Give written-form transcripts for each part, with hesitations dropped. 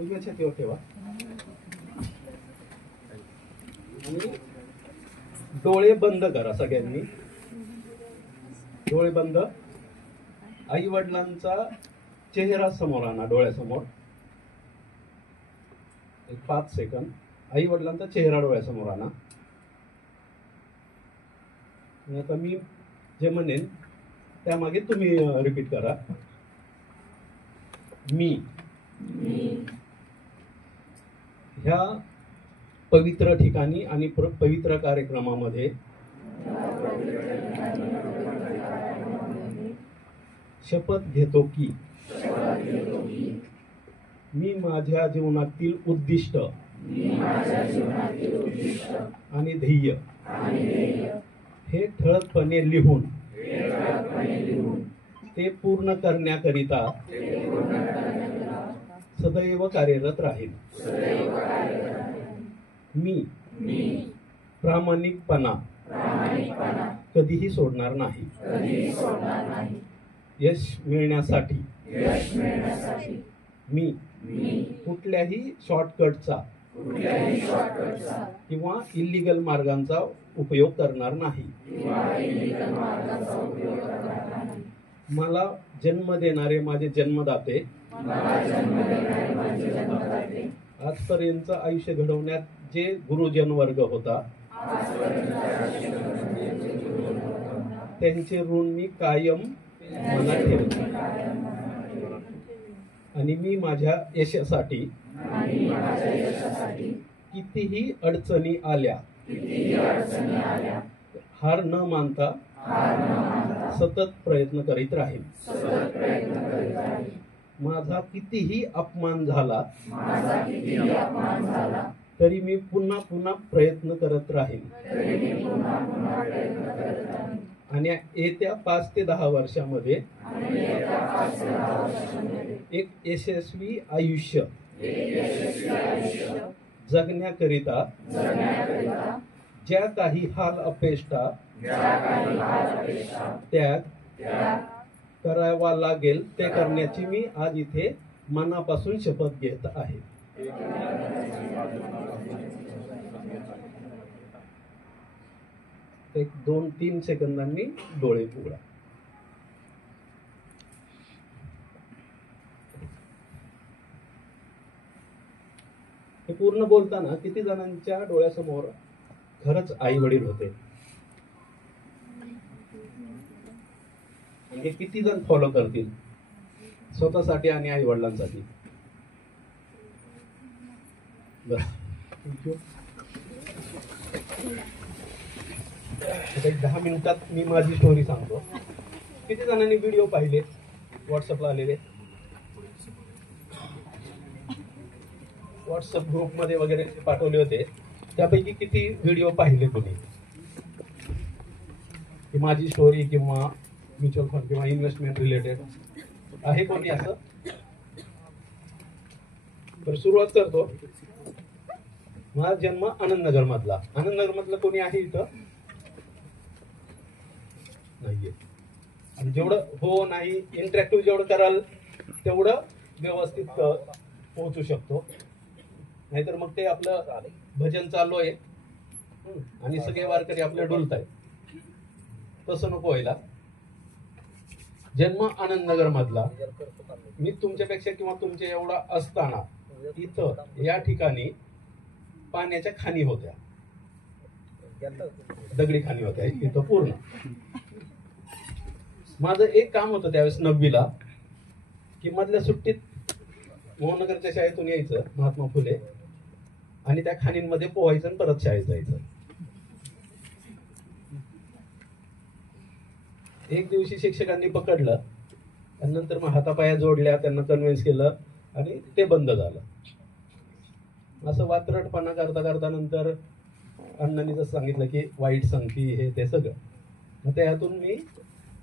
उजव्या छातीवर ठेवा आणि डोळे बंद करा सगळ्यांनी. डोळे बंद. आई वडिलांचा चेहरा समोर आणा डोळ्यासमोर. एक 5 सेकंद. आई वडिलांचा चेहरा डोळ्यासमोर आणा. आता मी जे म्हणेन त्यामागे तुम्ही रिपीट करा. मी ह्या पवित्र ठिकाणी आणि पवित्र कार्यक्रमामध्ये शपथ घेतो की मी माझ्या जीवनातील उद्दिष्ट आणि ध्येय हे ठळकपणे लिहून ते पूर्ण करण्याकरिता सदैव कार्यरत राहील. मी प्रामाणिकपणा कधीही सोडणार नाही. यश मिळण्यासाठी मी कुठल्याही शॉर्टकटचा किंवा इल्लीगल मार्गांचा उपयोग करणार नाही. मला जन्म देणारे माझे जन्मदाते आजपर्यंत आयुष्य घडवण्यात जे गुरुजन वर्ग होता त्यांचे ऋण मी कायम मनात ठेवतो आणि मी माझ्या यशासाठी कितीही अडचणी आल्या हार न मानता सतत प्रयत्न करीत राहील. माझा कितीही अपमान झाला तरी मी पुन्हा पुन्हा प्रयत्न करत राहील आणि येत्या 5 ते 10 वर्षामध्ये एक यशस्वी आयुष्य जगण्याकरिता ज्या काही हाल अपेष्टा त्याग करावा लागेल ते करण्याची मी आज इथे मनापासून शपथ घेत आहे. एक 2-3 सेकंदांनी डोळे उघडा. हे पूर्ण बोलताना किती जणांच्या डोळ्यासमोर खरंच आई वडील होते? म्हणजे किती जण फॉलो करतील स्वतःसाठी आणि आई वडिलांसाठी? थँक्यू. 10 मिनिटात मी माझी स्टोरी सांगतो. किती जणांनी व्हिडिओ पाहिले व्हॉट्सअपला आलेले? व्हॉट्सअप ग्रुपमध्ये वगैरे पाठवले होते त्यापैकी किती व्हिडिओ पाहिले तुम्ही? की माझी स्टोरी किंवा म्युच्युअल फंड किंवा इन्व्हेस्टमेंट रिलेटेड आहे कोणी असं? तर सुरुवात करतो. माझा जन्म आनंदनगर मधला. आनंदनगर मधला कोणी आहे इथं? नाहीये. आणि जेवढं हो नाही इंटरॅक्टिव्ह जेवढं कराल तेवढं व्यवस्थित पोहोचू शकतो. नाहीतर मग ते आपलं भजन चालू आहे आणि सगळे वारकरी आपले डुलतायत, तसं नको व्हायला. जन्म आनंदनगर मधला. मी तुमच्यापेक्षा किंवा तुमच्या एवढा असताना इथं या ठिकाणी पाण्याच्या खाणी होत्या, दगडी खाणी होत्या इथं पूर्ण. माझं एक काम होतं त्यावेळेस 9वीला की मधल्या सुट्टीत मोहनगरच्या शाळेतून यायचं महात्मा फुले आणि त्या खाणींमध्ये पोहायचं आणि परत शाळेत जायचं. एक दिवशी शिक्षकांनी पकडलं आणि नंतर मग हातापाया जोडल्या, त्यांना कन्व्हिन्स केलं आणि ते बंद झालं. असं वात्रटपणा करता करता नंतर अण्णांनी जसं सांगितलं की वाईट संगती हे ते सगळं. मग त्यातून मी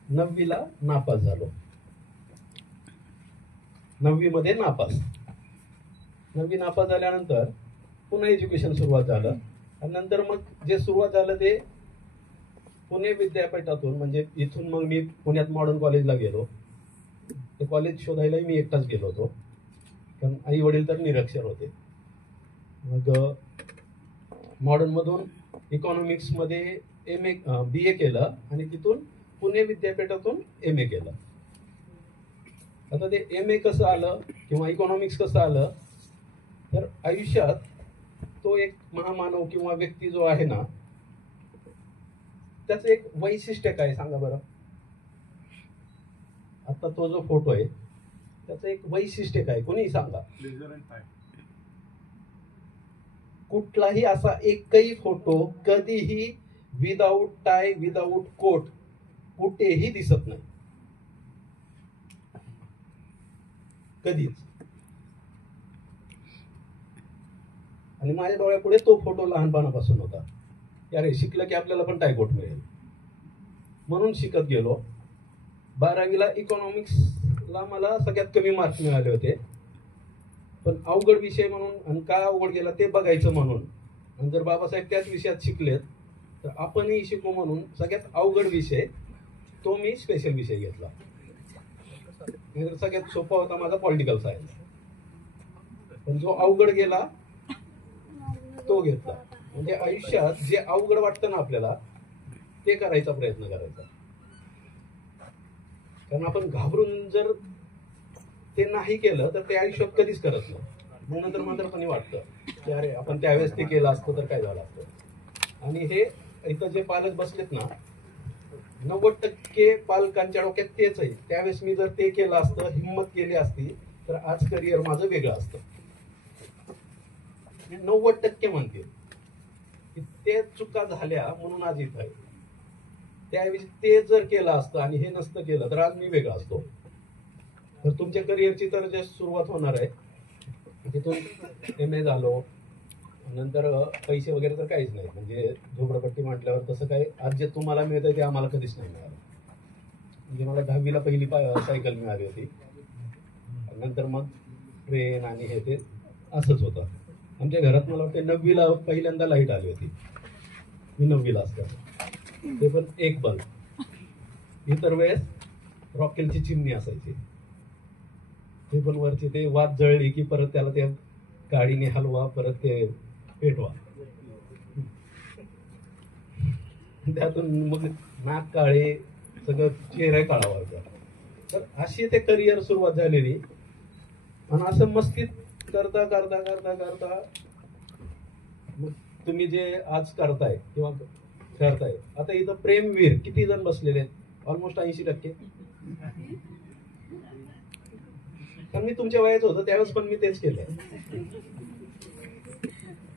9वीला नापास झालो. 9वी मध्ये नापास. 9वी नापास झाल्यानंतर पुन्हा एज्युकेशन सुरुवात झालं आणि नंतर मग जे सुरुवात झालं ते पुणे विद्यापीठातून, म्हणजे इथून मग मी पुण्यात मॉडर्न कॉलेजला गेलो. ते कॉलेज शोधायलाही मी एकटाच गेलो होतो. कारण आई वडील तर निरक्षर होते. मग मॉडर्न मधून इकॉनॉमिक्स मध्ये BA केलं आणि तिथून पुणे विद्यापीठातून MA केलं. आता ते MA कसं आलं किंवा इकॉनॉमिक्स कसं आलं, तर आयुष्यात तो एक महामानव किंवा व्यक्ती जो आहे ना, त्याचं एक वैशिष्ट्य काय सांगा बरं. आता तो जो फोटो आहे त्याचं एक वैशिष्ट्य काय, कोणी सांगा. कुठलाही असा एकही फोटो कधीही विदाऊट टाय विदाऊट कोट कुठेही दिसत नाही कधीच. आणि माझ्या डोळ्यापुढे तो फोटो लहानपणापासून होता. अरे शिकलं की आपल्याला पण टायकोट मिळेल म्हणून शिकत गेलो. 12वीला इकॉनॉमिक्सला मला सगळ्यात कमी मार्क मिळाले होते. पण अवघड विषय म्हणून, आणि का अवघड गेला ते बघायचं म्हणून, आणि जर बाबासाहेब त्याच विषयात शिकलेत तर आपणही शिकू म्हणून सगळ्यात अवघड विषय तो मी स्पेशल विषय घेतला. सगळ्यात सोपा होता माझा पॉलिटिकल सायन्स, पण जो अवघड गेला तो घेतला. म्हणजे आयुष्यात जे अवघड वाटतं ना आपल्याला ते करायचा प्रयत्न करायचा. कारण आपण घाबरून जर ते नाही केलं तर ते आयुष्यात कधीच करत नाही. मग नंतर मात्रपणे वाटतं की अरे आपण त्यावेळेस ते केलं असतं तर काय झालं असतं. आणि हे इथं जे पालक बसलेत ना, 90% पालकांच्या डोक्यात तेच आहे. त्यावेळेस मी जर ते केलं असतं, हिंमत केली असती तर आज करिअर माझं वेगळं असतं. 90% म्हणते की ते चुका झाल्या म्हणून आज इथं आहे. त्यावेळी ते जर केलं असतं आणि हे नसतं केलं तर आज मी वेगळा असतो. तर तुमच्या करिअरची तर जे सुरुवात होणार आहे तिथून MA झालो, नंतर पैसे वगैरे तर काहीच नाही. म्हणजे झोपडपट्टी म्हटल्यावर तसं काय आज जे तुम्हाला मिळतंय ते आम्हाला कधीच नाही मिळालं. म्हणजे मला 10वीला पहिली सायकल मिळाली होती. नंतर मग ट्रेन आणि हे ते असंच होतं. आमच्या घरात मला वाटतं 9वीला पहिल्यांदा लाईट आली होती. मी 9वीला असताना, ते पण एक बल्ब. इतर वेळेस रॉकेलची चिमणी असायची, ते पण वरची ते वात जळली की परत त्याला त्या गाडीने हलवा, परत ते पेटवा. त्यातून मग नाक काळे, सगळं चेहरा काळा व्हायचा. तर अशी ते करिअर सुरुवात झालेली. आणि असं मस्तीत करता करता करता करता मग तुम्ही जे आज करताय किंवा करताय, आता इथं प्रेमवीर किती जण बसलेले आहेत? ऑलमोस्ट 80%. कारण मी तुमच्या वयाचं होतं त्यावेळेस पण मी तेच केलंय.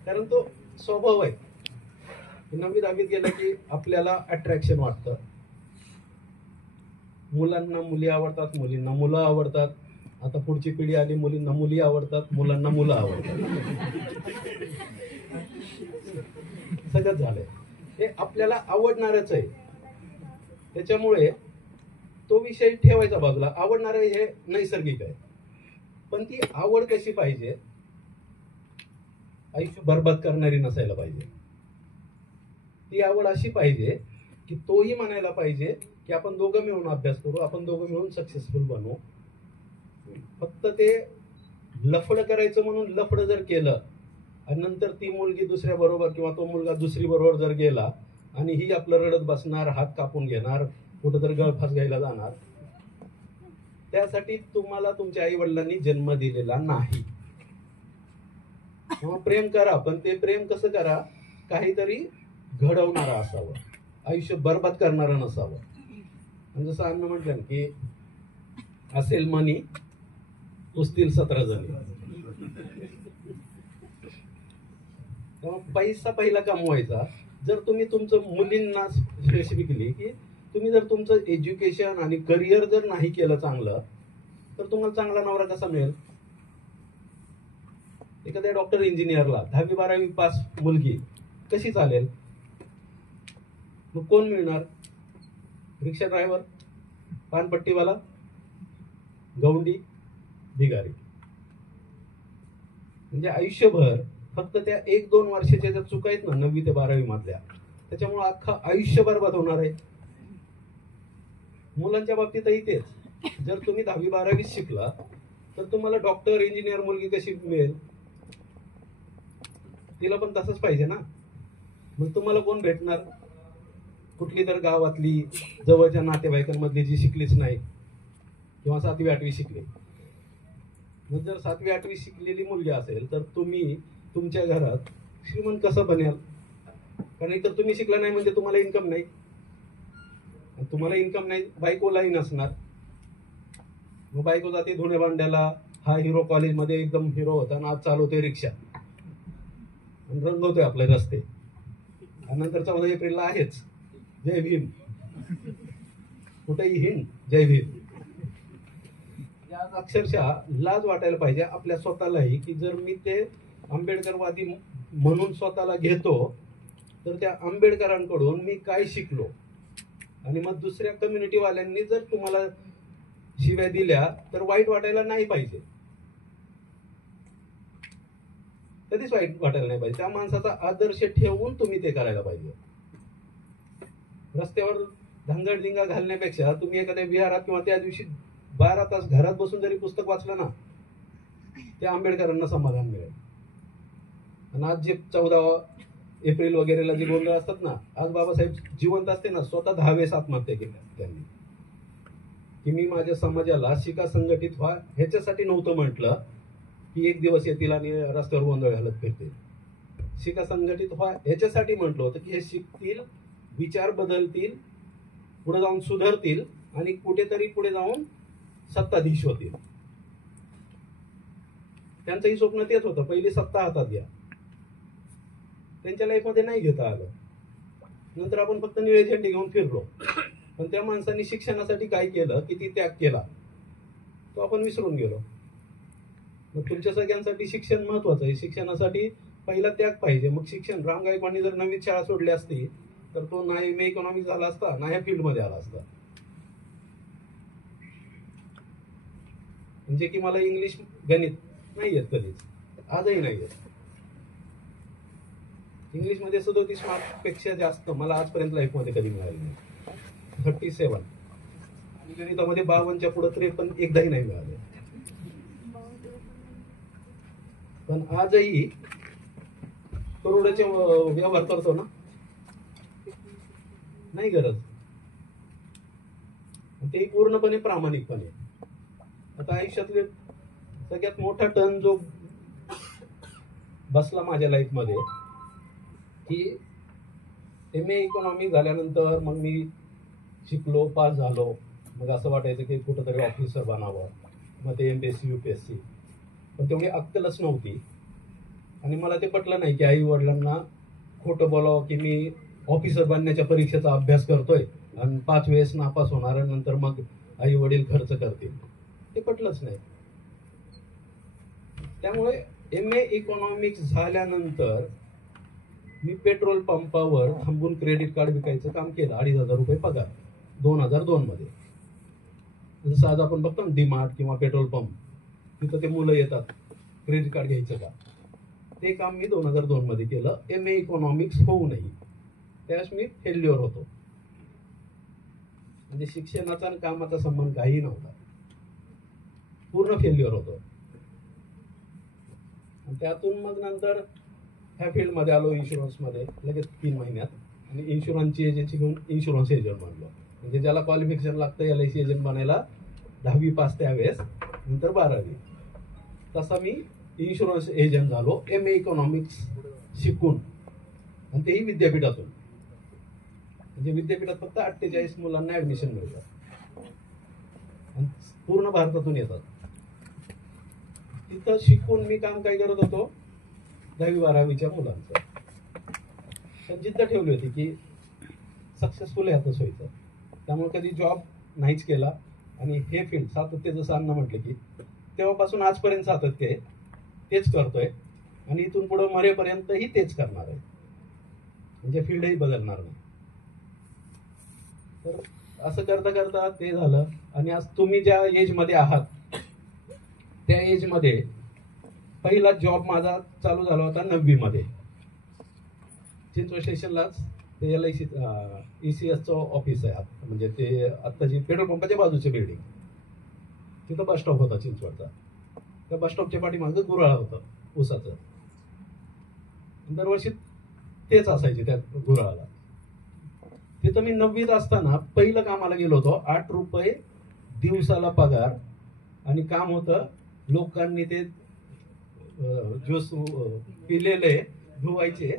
कारण तो स्वभाव आहे. 9वी 10वीत गेलं की आपल्याला अट्रॅक्शन वाटतं. मुलांना मुली आवडतात, मुलींना मुलं आवडतात. आता पुढची पिढी आली, मुलींना मुली आवडतात, मुलांना मुलं आवडतात. सगळंच झालंय. हे आपल्याला आवडणारच आहे. त्याच्यामुळे तो विषय ठेवायचा बाजूला. आवडणार आहे हे नैसर्गिक आहे, पण ती आवड कशी पाहिजे, आयुष्य बरबाद करणारी नसायला पाहिजे. ती आवड अशी पाहिजे की तोही म्हणायला पाहिजे की आपण दोघं मिळून अभ्यास करू, आपण दोघं मिळून सक्सेसफुल बनू. फक्त ते लफड करायचं म्हणून लफड जर केलं आणि नंतर ती मुलगी दुसऱ्या बरोबर किंवा तो मुलगा दुसरी बरोबर जर गेला आणि ही आपलं रडत बसणार, हात कापून घेणार, कुठंतरी गळफास घ्यायला जाणार, त्यासाठी तुम्हाला तुमच्या आई वडिलांनी जन्म दिलेला नाही. किंवा प्रेम करा, पण ते प्रेम कसं करा, काहीतरी घडवणारं असावं, आयुष्य बरबाद करणारं नसावं. आणि जसं अण्णा म्हटलं की असेल मनी पुसतील 17 जणी. पैसा पहिला कमवायचा. जर तुम्ही तुमचं मुलींना स्पेसिफिकली की तुम्ही जर तुमचं एज्युकेशन आणि करिअर जर नाही केलं चांगलं तर तुम्हाला चांगला नवरा कसा मिळेल? एखाद्या डॉक्टर इंजिनियरला 10वी 12वी पास मुलगी कशी चालेल? मग कोण मिळणार? रिक्षा ड्रायव्हर, पानपट्टीवाला, गवंडी, भिगारी. म्हणजे आयुष्यभर फक्त त्या 1-2 वर्षाच्या ज्या चुका आहेत ना 9वी ते 12वी मधल्या, त्याच्यामुळे अख्खा आयुष्य बरबाद होणार आहे. मुलांच्या बाबतीतही तेच. जर तुम्ही 10वी 12वी शिकला तर तुम्हाला डॉक्टर इंजिनियर मुलगी कशी मिळेल? तिला पण तसंच पाहिजे ना. मग तुम्हाला कोण भेटणार? कुठली तर गावातली जवळच्या नातेवाईकांमधली जी शिकलीच नाही किंवा 7वी 8वी शिकली. मग जर 7वी 8वी शिकलेली मुलगी असेल तर तुम्ही तुमच्या घरात श्रीमंत कसं बनेल? कारण इतर तुम्ही शिकला नाही म्हणजे तुम्हाला इन्कम नाही. तुम्हाला इन्कम नाही, बायकोलाही नसणार. मग बायको जाते धुणे भांड्याला. हा हिरो कॉलेजमध्ये एकदम हिरो होता आणि आज चालवतोय रिक्षा आणि रंगवतोय आपले रस्ते. आणि नंतर 14 एप्रिलला आहेच जय भीम, कुठेही हिंड जय भीम. अक्षरशः लाज वाटायला पाहिजे आपल्या स्वतःलाही की जर मी ते आंबेडकरवादी म्हणून स्वतःला घेतो तर त्या आंबेडकरांकडून मी काय शिकलो. आणि मग दुसऱ्या कम्युनिटीवाल्यांनी जर तुम्हाला शिव्या दिल्या तर वाईट वाटायला नाही पाहिजे, कधीच वाईट वाटायला नाही पाहिजे. त्या माणसाचा आदर्श ठेवून तुम्ही ते करायला पाहिजे. रस्त्यावर धांगडधिंगा घालण्यापेक्षा तुम्ही एखाद्या विहारात किंवा त्या दिवशी 12 तास घरात बसून जरी पुस्तक वाचलं ना, त्या आंबेडकरांना समाधान मिळेल. आणि आज जे 14 एप्रिल वगैरेला जे गोंधळ असतात ना, आज बाबासाहेब जिवंत असते ना, स्वतः 10 वेळेस आत्महत्या केल्या त्यांनी. की मी माझ्या समाजाला शिका संघटित व्हा ह्याच्यासाठी नव्हतं म्हटलं की एक दिवस येतील आणि रस्त्यावर गोंधळ घालत फिरतील. शिका संघटित व्हा ह्याच्यासाठी म्हटलं होतं की हे शिकतील, विचार बदलतील, पुढे जाऊन सुधारतील आणि कुठेतरी पुढे जाऊन सत्ताधीश होतील. त्यांचंही स्वप्न तेच होतं, पहिली सत्ता हातात घ्या. त्यांच्या लाईफमध्ये नाही घेता आलं. नंतर आपण फक्त निळे झेंडे घेऊन फिरलो. पण त्या माणसांनी शिक्षणासाठी काय केलं, किती त्याग केला, तो आपण विसरून गेलो. मग तुमच्या सगळ्यांसाठी शिक्षण महत्वाचं आहे. शिक्षणासाठी पहिला त्याग पाहिजे, मग शिक्षण. राम गायकवाडनी जर नवीन शाळा सोडली असती तर तो ना एम ए इकॉनॉमिक्स झाला असता ना ह्या फील्डमध्ये आला असता. म्हणजे की मला इंग्लिश गणित नाही येत कधीच, आजही नाही येत. इंग्लिशमध्ये 37 मार्क पेक्षा जास्त मला आजपर्यंत लाईफमध्ये कधी मिळाले नाही. 37 आणि गणितामध्ये 52च्या पुढे 53 एकदाही नाही मिळाले. पण आजही करोडाचे व्यवहार करतो ना, नाही गरज. ते पूर्णपणे प्रामाणिकपणे. आता आयुष्यातले सगळ्यात मोठा टर्न जो बसला माझ्या लाईफ मध्ये की एम ए इकॉनॉमिक्स झाल्यानंतर मग मी शिकलो, पास झालो. मग असं वाटायचं की कुठंतरी ऑफिसर बनावं, मग ते MPSC UPSC. पण तेवढी अक्कलच नव्हती. आणि मला ते पटलं नाही की आई वडिलांना खोटं बोलावं की मी ऑफिसर बनण्याच्या परीक्षेचा अभ्यास करतोय आणि 5 वेळेस नापास होणार आणि नंतर मग आई वडील खर्च करतील. ते पटलंच नाही. त्यामुळे MA इकॉनॉमिक्स झाल्यानंतर मी पेट्रोल पंपावर थांबून क्रेडिट कार्ड विकायचं काम केलं. 2,500 रुपये पगार 2002 मध्ये. जसं आज आपण बघतो ना डीमार्ट किंवा पेट्रोल पंप, तिथं ते मुलं येतात क्रेडिट कार्ड घ्यायचं का, ते काम मी 2002 मध्ये केलं. MA इकॉनॉमिक्स होऊनही त्यावेळेस मी फेल्युअर होतो. म्हणजे शिक्षणाचा आणि कामाचा संबंध काही नव्हता, पूर्ण फेल्युअर होतो. त्यातून मग नंतर ह्या फील्डमध्ये आलो, इन्शुरन्समध्ये लगेच 3 महिन्यात. आणि इन्शुरन्सची एजन्सी घेऊन इन्शुरन्स एजंट बनलो. म्हणजे ज्याला क्वालिफिकेशन लागतं LIC एजंट बनायला 10वी पास त्यावेळेस, नंतर 12वी. तसा मी इन्शुरन्स एजंट झालो MA इकॉनॉमिक्स शिकून, आणि तेही विद्यापीठातून. म्हणजे विद्यापीठात फक्त 48 मुलांना ऍडमिशन मिळतात आणि पूर्ण भारतातून येतात. तिथं शिकून मी काम काय करत होतो, 10वी 12वीच्या मुलांचं. तर जिद्द ठेवली होती की सक्सेसफुल ह्यातच व्हायचं. त्यामुळे कधी जॉब नाहीच केला. आणि हे फील्ड सातत्य, जसं अण्णा म्हटलं की तेव्हापासून आजपर्यंत सातत्य आहे, तेच करतोय आणि इथून पुढे मरेपर्यंतही तेच करणार आहे. म्हणजे फील्डही बदलणार नाही. तर असं करता करता ते झालं. आणि आज तुम्ही ज्या एजमध्ये आहात त्या एजमध्ये पहिला जॉब माझा चालू झाला होता 9वी मध्ये. चिंचवड स्टेशनलाच ते LIC ECSचं ऑफिस आहे. म्हणजे ते आत्ताची पेट्रोल पंपाच्या बाजूची बिल्डिंग, तिथं बस स्टॉप होता चिंचवडचा. त्या बस स्टॉपच्या पाठीमागं गुऱ्हाळ होतं ऊसाचं. दरवर्षी तेच असायचे त्या गुऱ्हाळाला. तिथं मी 9वीत असताना पहिलं कामाला गेलो होतो. 8 रुपये दिवसाला पगार आणि काम होतं लोकांनी ते ज्यूस पिलेले धुवायचे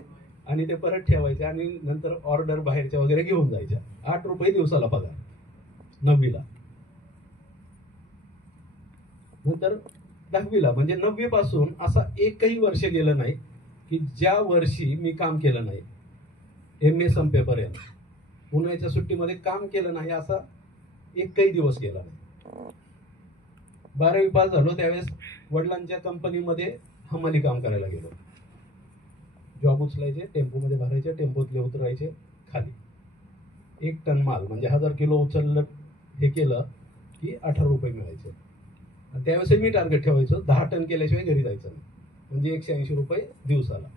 आणि ते परत ठेवायचे आणि नंतर ऑर्डर बाहेरच्या वगैरे घेऊन जायच्या. 8 रुपये दिवसाला पगार 9वीला. नंतर 10वीला म्हणजे 9वी पासून असा एकही वर्ष गेलं नाही की ज्या वर्षी मी काम केलं नाही. MA संपेपर्यंत उन्हाळ्याच्या सुट्टीमध्ये काम केलं नाही असा एकही दिवस गेला नाही. 12वी पास झालो त्यावेळेस वडिलांच्या कंपनीमध्ये हमाली काम करायला गेलो. जॉब उचलायचे, टेम्पोमध्ये भरायचे, टेम्पोतले उतरायचे खाली. 1 टन माल म्हणजे 1000 किलो उचललं हे केलं की 18 रुपये मिळायचे. आणि त्यावेळेस मी टार्गेट ठेवायचो 10 टन केल्याशिवाय घरी जायचं नाही, म्हणजे 180 रुपये दिवसाला.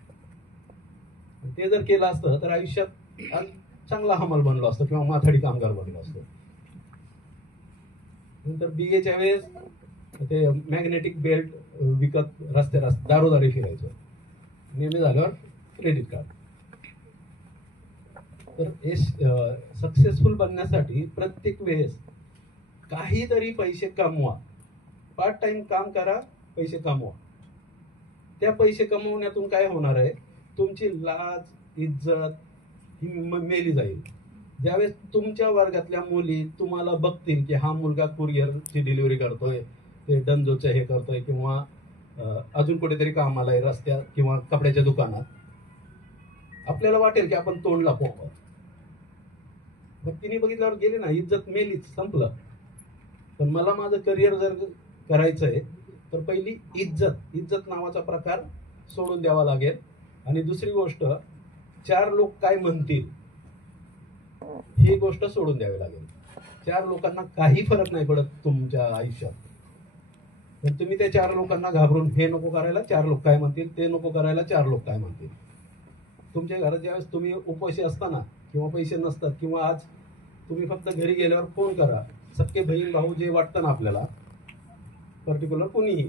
ते जर केलं असतं तर आयुष्यात चांगला हमाल बनलो असतो किंवा माथाडी कामगार बनलो असतो. नंतर BAच्या वेळेस ते मॅग्नेटिक बेल्ट विकत रस्ते दारोदारी फिरायचो. नेहमी झाल्यावर क्रेडिट कार्ड. तर हे सक्सेसफुल बनण्यासाठी प्रत्येक वेळेस काहीतरी पैसे कमवा. पार्ट टाइम काम करा, पैसे कमवा. त्या पैसे कमवण्यातून काय होणार आहे, तुमची लाज इज्जत ही मेली जाईल. ज्यावेळेस तुमच्या वर्गातल्या मुली तुम्हाला बघतील की हा मुलगा कुरिअरची डिलिव्हरी करतोय, ते डंजोचं हे करतोय किंवा अजून कुठेतरी कामाला आहे रस्त्यात किंवा कपड्याच्या दुकानात, आपल्याला वाटेल की आपण तोंड लपवावं. मग तिने बघितल्यावर गेले ना, इज्जत मेलीच, संपलं. पण मला माझं करिअर जर करायचं आहे तर पहिली इज्जत नावाचा प्रकार सोडून द्यावा लागेल. आणि दुसरी गोष्ट, 4 लोक काय म्हणतील ही गोष्ट सोडून द्यावी लागेल. 4 लोकांना काही फरक नाही पडत तुमच्या आयुष्यात. तर तुम्ही त्या 4 लोकांना घाबरून हे नको करायला, 4 लोक काय म्हणतील, ते नको करायला, 4 लोक काय म्हणतील. तुमच्या घरात ज्यावेळेस तुम्ही उपाशी असताना किंवा पैसे नसतात किंवा आज तुम्ही फक्त घरी गेल्यावर फोन करा, सख्खे बहीण भाऊ जे वाटतं ना आपल्याला, पर्टिक्युलर कोणीही,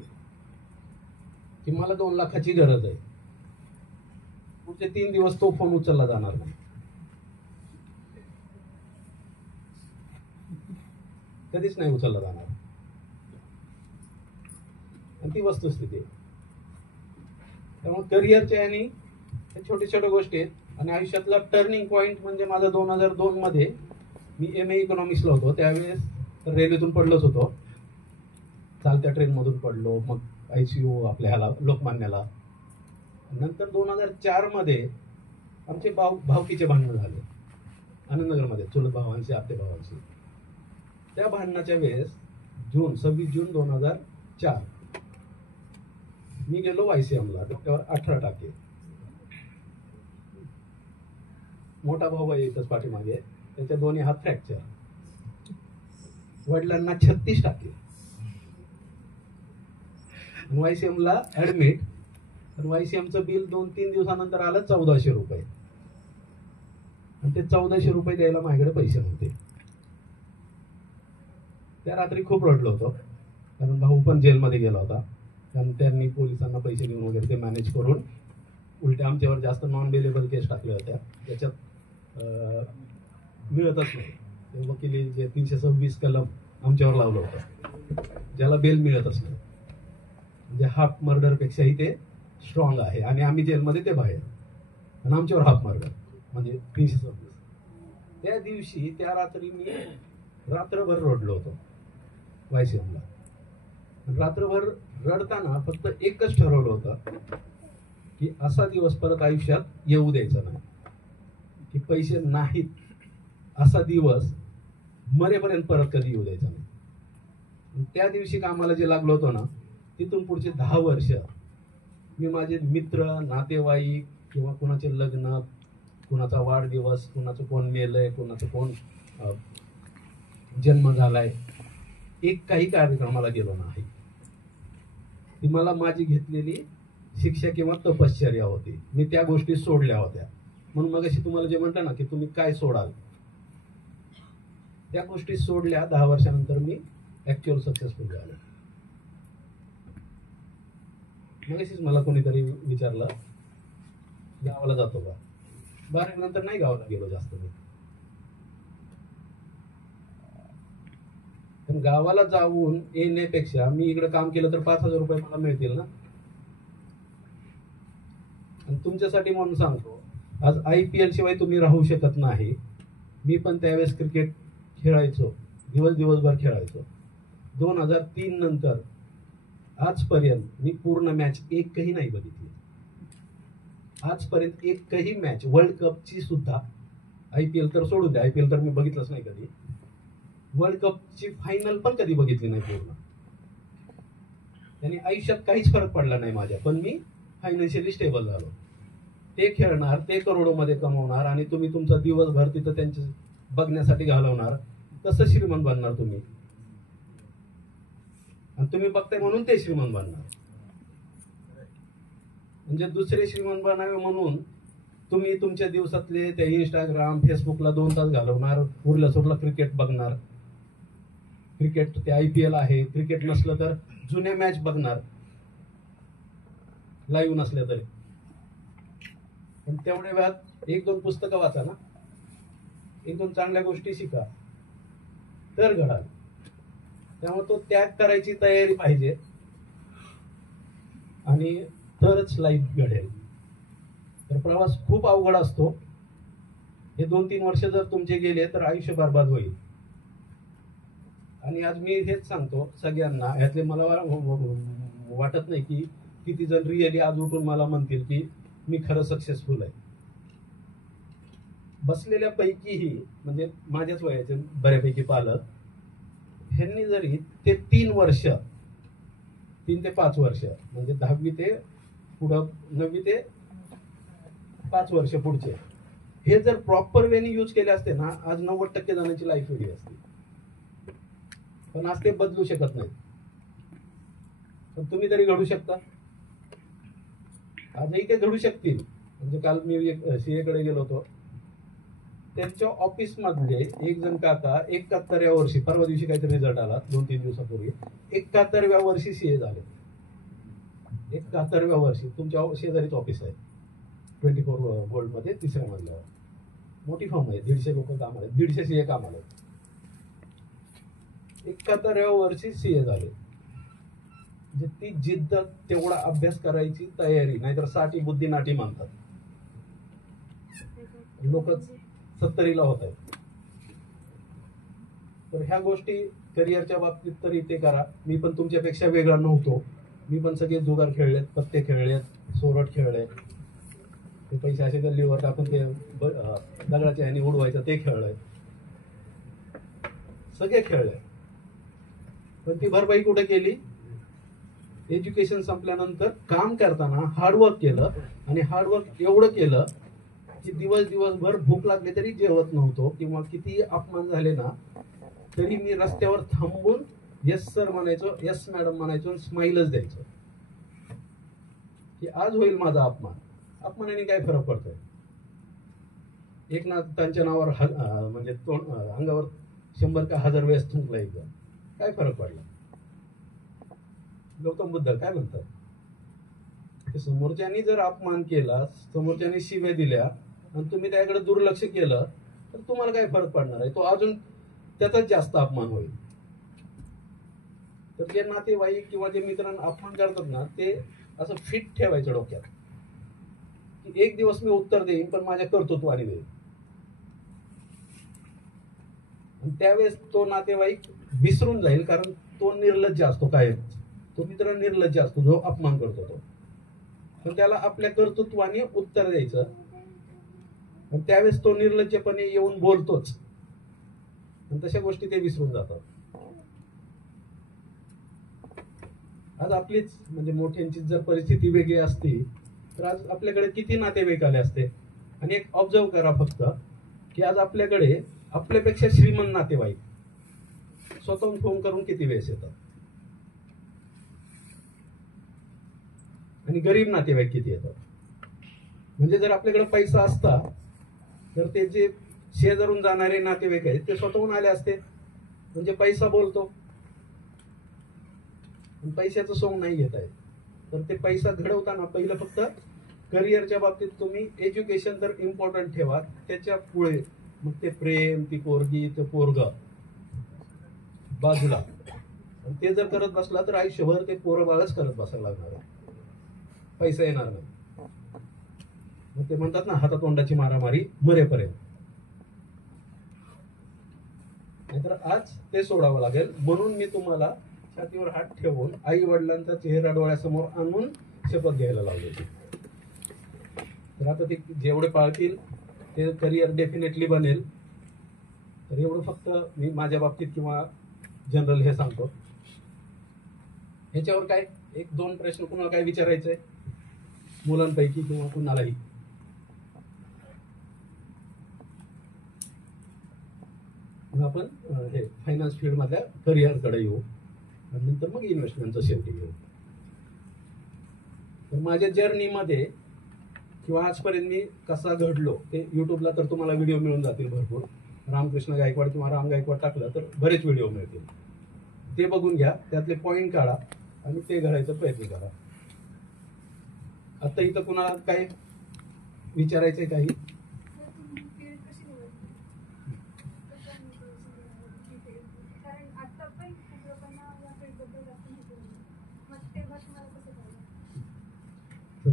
की मला 2 लाखाची गरज आहे, पुढचे 3 दिवस तो फोन उचलला जाणार नाही. कधीच नाही उचलला जाणार. आणि ती वस्तुस्थिती आहे. त्यामुळे करिअरच्या आणि छोट्या छोट्या गोष्टी आहेत. आणि आयुष्यातला टर्निंग पॉईंट म्हणजे माझा 2002 मध्ये मी MA इकॉनॉमिक्सला होतो. त्यावेळेस रेल्वेतून पडलोच होतो, चालत्या ट्रेनमधून पडलो, मग ICU आपल्या ह्याला लोकमान्याला. नंतर 2004 मध्ये आमचे भावकीचे भांडणं झाले आनंदनगरमध्ये, चुलत भावांशी, आत्ते भावांशी. त्या भांडणाच्या वेळेस 26 जून 2004 मी गेलो YCMला. डोक्यावर 18 टाके. मोठा भाऊ आहे इथंच पाठीमागे, त्याच्या दोन्ही हात फ्रॅक्चर. वडिलांना 36 टाके. YCMला ऍडमिट. आणि YCMचं बिल 2-3 दिवसानंतर आलं 1400 रुपये. आणि ते 1400 रुपये द्यायला माझ्याकडे पैसे नव्हते. त्या रात्री खूप रडलो होतो, कारण भाऊ पण जेलमध्ये गेला होता. कारण त्यांनी पोलिसांना पैसे देऊन वगैरे ते मॅनेज करून उलटे आमच्यावर जास्त नॉन बेलेबल केस टाकल्या होत्या. त्याच्यात मिळतच नाही. ते वकिली जे 326 कलम आमच्यावर लावलं होतं, ज्याला बेल मिळतच नाही. म्हणजे हाफ मर्डरपेक्षाही ते स्ट्रॉंग आहे. आणि आम्ही जेलमध्ये, ते बाहेर, आणि आमच्यावर हाफ मर्डर म्हणजे 326. त्या दिवशी त्या रात्री मी रात्रभर रडलो होतो YCMला. रात्रभर रडताना फक्त एकच ठरवलं होतं की असा दिवस परत आयुष्यात येऊ द्यायचा नाही, की पैसे नाहीत असा दिवस मरेपर्यंत परत कधी येऊ द्यायचा नाही. त्या दिवशी कामाला जे लागलो होतो ना, तिथून पुढचे 10 वर्ष मी माझे मित्र, नातेवाईक किंवा कुणाचे लग्न, कुणाचा वाढदिवस, कुणाचं कोण मेलंय, कुणाचं कोण जन्म झालाय, एक काही कार्यक्रमाला गेलो नाही. ती मला माझी घेतलेली शिक्षा किंवा तपश्चर्या होती. मी त्या गोष्टी सोडल्या होत्या. म्हणून मगाशी तुम्हाला जे म्हटलं ना की तुम्ही काय सोडाल, त्या गोष्टी सोडल्या. 10 वर्षानंतर मी ऍक्च्युअल सक्सेसफुल झालो. मगाशीच मला कोणीतरी विचारलं गावाला जातो का, 12 नंतर नाही गावाला गेलो जास्त मी. पण गावाला जाऊन येण्यापेक्षा मी इकडे काम केलं तर 5,000 रुपये मला मिळतील ना. आणि तुमच्यासाठी म्हणून सांगतो, आज IPL शिवाय तुम्ही राहू शकत नाही. मी पण त्यावेळेस क्रिकेट खेळायचो, दिवसभर खेळायचो. 2003 नंतर आजपर्यंत मी पूर्ण मॅच एकही नाही बघितली. आजपर्यंत एकही मॅच वर्ल्ड कपची सुद्धा, IPL तर सोडून द्या, IPL तर मी बघितलंच नाही कधी. वर्ल्ड कपची फायनल पण कधी बघितली नाही पूर्ण. त्यांनी आयुष्यात काहीच फरक पडला नाही माझ्या, पण मी फायनान्शियली स्टेबल झालो. ते खेळणार, ते करोडोमध्ये कमवणार आणि तुम्ही तुमचा दिवसभर तिथं त्यांचे बघण्यासाठी घालवणार. कसं श्रीमंत बनणार तुम्ही? आणि तुम्ही बघताय म्हणून ते श्रीमंत बनणार. म्हणजे दुसरे श्रीमंत बनावे म्हणून तुम्ही तुमच्या दिवसातले त्या इंस्टाग्राम फेसबुकला 2 तास घालवणार, उरलं सुरलं क्रिकेट बघणार. क्रिकेट ते IPL आहे, क्रिकेट नसलं तर जुन्या मॅच बघणार लाईव्ह नसल्या तरी. पण तेवढ्या वेळात 1-2 पुस्तकं वाचा ना, 1-2 चांगल्या गोष्टी शिका, तर घडाल. त्यामुळे तो त्याग करायची तयारी पाहिजे आणि तरच लाईफ घडेल. तर प्रवास खूप अवघड असतो. हे 2-3 वर्ष जर तुमचे गेले तर आयुष्य बरबाद होईल. आणि आज मी हेच सांगतो सगळ्यांना, यातले मला वाटत नाही की किती जण रिअली आज उठून मला म्हणतील की मी खरं सक्सेसफुल आहे. बसलेल्या पैकीही म्हणजे माझ्याच वयाचे बऱ्यापैकी पालक, ह्यांनी जरी ते 3 ते 5 वर्ष म्हणजे 10वी ते पुढं 9वी ते 5 वर्ष पुढचे हे जर प्रॉपर वेने यूज केले असते ना, आज 90% जणांची लाईफ वेगळी असते. पण आज ते बदलू शकत नाही. पण तुम्ही तरी घडू शकता. आजही ते घडू शकतील. म्हणजे काल मी एक CA कडे गेलो होतो. त्यांच्या ऑफिस मधले एक जण काका 71व्या वर्षी, परवा दिवशी काहीतरी रिझल्ट आला 2-3 दिवसापूर्वी, 71व्या वर्षी CA झाले. 71व्या वर्षी. तुमच्या शेजारीच ऑफिस आहे 24 गोल्ड मध्ये 3ऱ्या मजल्यावर. मोठी फर्म आहे, 150 लोक कामाला आहेत, 150 CA कामाला आहेत. 71व्या वर्षी CA झाले. म्हणजे ती जिद्द, तेवढा अभ्यास करायची तयारी, नाहीतर 60 बुद्धी नाटी मानतात लोक. 70ला होत आहेत. तर ह्या गोष्टी करिअरच्या बाबतीत तरी ते करा. मी पण तुमच्यापेक्षा वेगळा नव्हतो. मी पण सगळे जुगार खेळलेत, पत्ते खेळलेत, सोरट खेळले, ते पैसे असे गल्लीवर टाकून ते दगडाच्या ह्याने उडवायचं ते खेळलंय, सगळे खेळले. पण ती भरपाई कुठे केली? एज्युकेशन संपल्यानंतर काम करताना हार्डवर्क केलं. आणि हार्डवर्क एवढं केलं की दिवसभर भूक लागली तरी जेवत नव्हतो, किंवा किती अपमान झाले ना तरी मी रस्त्यावर थांबून येस सर म्हणायचो, येस मॅडम म्हणायचो, स्माइलच द्यायचो की आज होईल माझा अपमान. अपमानाने काय फरक पडतोय? एक ना त्यांच्या नावावर म्हणजे अंगावर 100 का 1000 वेळेस थुंकला एकदा, काय फरक पडला? गौतम बुद्ध काय म्हणतात? समोरच्यानी जर अपमान केला, समोरच्यानी शिव्या दिल्या आणि तुम्ही त्याकडे दुर्लक्ष केलं तर तुम्हाला काय फरक पडणार आहे? तो अजून त्याचाच जास्त अपमान होईल. तर जे नातेवाईक किंवा जे मित्रांना अपमान करतात ना, ते असं फिट ठेवायचं डोक्यात की एक दिवस मी उत्तर देईन, पण माझ्या कर्तृत्वाने देईन. आणि त्यावेळेस तो नातेवाईक विसरून जाईल, कारण तो निर्लज्ज असतो. काय तो मित्र निर्लज्ज असतो जो अपमान करतो तो. पण त्याला आपल्या कर्तृत्वाने उत्तर द्यायचं. आणि त्यावेळेस तो निर्लज्जपणे येऊन बोलतोच. आणि तशा गोष्टी ते विसरून जातात. आज आपलीच म्हणजे मोठ्यांची जर परिस्थिती वेगळी असती तर आज आपल्याकडे किती नातेवाईक आले असते. आणि एक ऑब्झर्व करा फक्त की आज आपल्याकडे आपल्यापेक्षा श्रीमंत नातेवाईक स्वतःहून फोन करून किती वेळेस येतात, आणि गरीब नातेवाईक किती येतात. म्हणजे जर आपल्याकडे पैसा असता तर ते जे शेजारून जाणारे नातेवाईक आहेत ते स्वतःहून आले असते. म्हणजे पैसा बोलतो, पैशाचं सोंग नाही घेत आहे. तर ते पैसा घडवताना पहिलं फक्त करिअरच्या बाबतीत तुम्ही एज्युकेशन तर इम्पॉर्टंट ठेवा, त्याच्या पुढे मग ते प्रेम, ती पोरगी, ते पोरग बाजूला. ते जर करत बसला तर आयुष्यभर ते पोरं बाळच करत बसायला लागणार आहे, पैसा येणार नाही. मग ते म्हणतात ना, हातातोंडाची मारामारी मरेपर्यंत. नाहीतर आज ते सोडावं लागेल. म्हणून मी तुम्हाला छातीवर हात ठेवून आई वडिलांचा चेहरा डोळ्यासमोर आणून शपथ घ्यायला लावली. तर आता ते जेवढे पाळतील ते करिअर डेफिनेटली बनेल. तर एवढं फक्त मी माझ्या बाबतीत किंवा जनरल हे सांगतो. ह्याच्यावर काय एक दोन प्रश्न कुणाला काय विचारायचंय मुलांपैकी किंवा कुणालाही? आपण हे फायनान्स फील्ड मधल्या करिअरकडे येऊ आणि नंतर मग इन्व्हेस्टमेंटचं शेवटी घेऊ. तर माझ्या जर्नीमध्ये किंवा आजपर्यंत मी कसा घडलो ते युट्यूबला तर तुम्हाला व्हिडिओ मिळून जातील भरपूर. रामकृष्ण गायकवाड किंवा राम गायकवाड टाकलं तर बरेच व्हिडिओ मिळतील. ते बघून घ्या, त्यातले पॉईंट काढा आणि ते घडायचा प्रयत्न करा. आता इथं कुणाला काय विचारायचंय काही?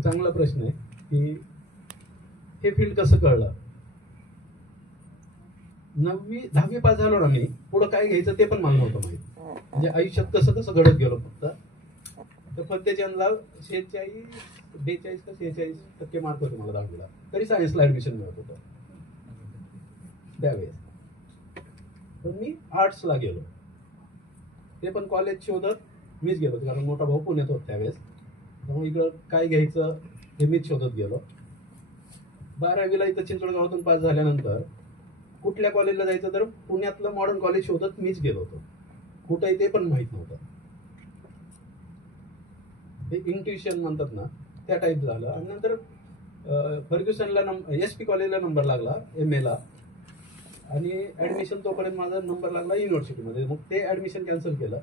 चांगला प्रश्न आहे की हे फील्ड कसं कळलं. 10वी पास झालो ना मी, पुढं काय घ्यायचं ते पण मला नव्हतं माहित. म्हणजे आयुष्यात कसं कसं घडत गेलो फक्त. तर फतेचंदला 42 का 46% मार्क होते मला 10वीला, तरी सायन्सला ऍडमिशन मिळत होतं त्यावेळेस. पण मी आर्ट्सला गेलो, ते पण कॉलेज शोधत मीच गेलो कारण मोठा भाऊ पुण्यात होता त्यावेळेस. त्यामुळे इकडं काय घ्यायचं हे मीच शोधत गेलो. 12वीला इथं चिंचवडगावातून पास झाल्यानंतर कुठल्या कॉलेजला जायचं तर पुण्यातलं मॉडर्न कॉलेज शोधत मीच गेलो होतो. कुठंही ते पण माहित नव्हतं. ते इंट्युशन म्हणतात ना, त्या टाईप झालं. आणि नंतर फर्ग्युसनला SP कॉलेजला नंबर लागला MA ला, आणि ऍडमिशन तोपर्यंत माझा नंबर लागला युनिव्हर्सिटीमध्ये. मग ते ऍडमिशन कॅन्सल केलं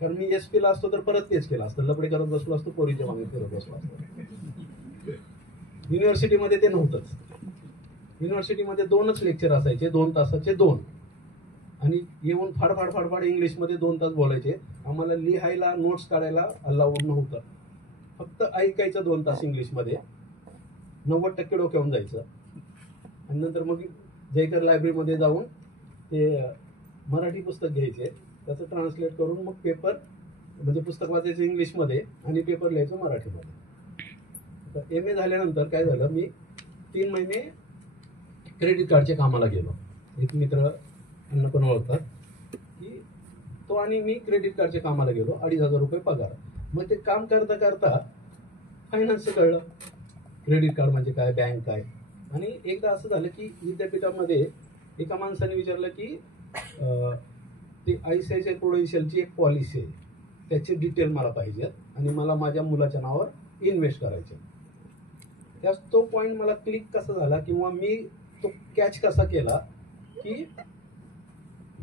कारण मी SP ला असतो तर परत तेच केलं असतं, लपडे करत बसलो असतो, पोरीच्या मागे फिरत बसलो असतो. युनिव्हर्सिटीमध्ये ते नव्हतंच. युनिव्हर्सिटीमध्ये 2च लेक्चर असायचे, 2 तासाचे 2, आणि येऊन फाडफाड इंग्लिशमध्ये 2 तास बोलायचे. आम्हाला लिहायला नोट्स काढायला अलाउड नव्हतं, फक्त ऐकायचं 2 तास इंग्लिशमध्ये. 90% डोक्यावरून जायचं. आणि नंतर मग जयकर लायब्ररीमध्ये जाऊन ते मराठी पुस्तक घ्यायचे, त्याचं ट्रान्सलेट करून मग पेपर म्हणजे पुस्तक वाचायचं इंग्लिशमध्ये आणि पेपर लिहायचं मराठीमध्ये. तर MA झाल्यानंतर काय झालं, मी 3 महिने क्रेडिट कार्डच्या कामाला गेलो. एक मित्र यांना पण ओळखतात की तो आणि मी क्रेडिट कार्डच्या कामाला गेलो. 2,500 रुपये पगार. मग ते काम करता करता फायनान्सचं कळलं, क्रेडिट कार्ड म्हणजे काय, बँक काय. आणि एकदा असं झालं की विद्यापीठामध्ये एका माणसाने विचारलं की ती ICICI प्रुडेन्शियलची एक पॉलिसी आहे, त्याचे डिटेल मला पाहिजेत आणि मला माझ्या मुलाच्या नावावर इन्व्हेस्ट करायचे. त्यास तो पॉईंट मला क्लिक कसा झाला किंवा मी तो कॅच कसा केला की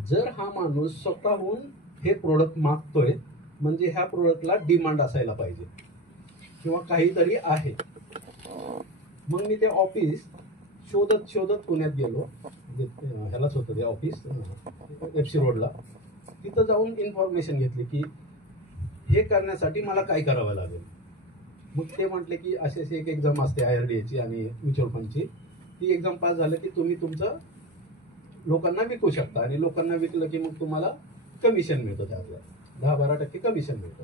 जर हा माणूस स्वतःहून हे प्रोडक्ट मागतोय म्हणजे ह्या प्रोडक्टला डिमांड असायला पाहिजे किंवा काहीतरी आहे. मग मी ते ऑफिस शोधत पुण्यात गेलो. ह्यालाच होतं ते ऑफिस, FC रोडला. तिथं जाऊन इन्फॉर्मेशन घेतली की हे करण्यासाठी मला काय करावं लागेल. मग ते म्हटले की अशी एक एक्झाम असते IRDAची आणि म्युच्युअल फंडची. ती एक्झाम पास झालं की तुम्ही तुमचं लोकांना विकू शकता आणि लोकांना विकलं की मग तुम्हाला कमिशन मिळतं, त्यातलं 10-12% कमिशन मिळतं.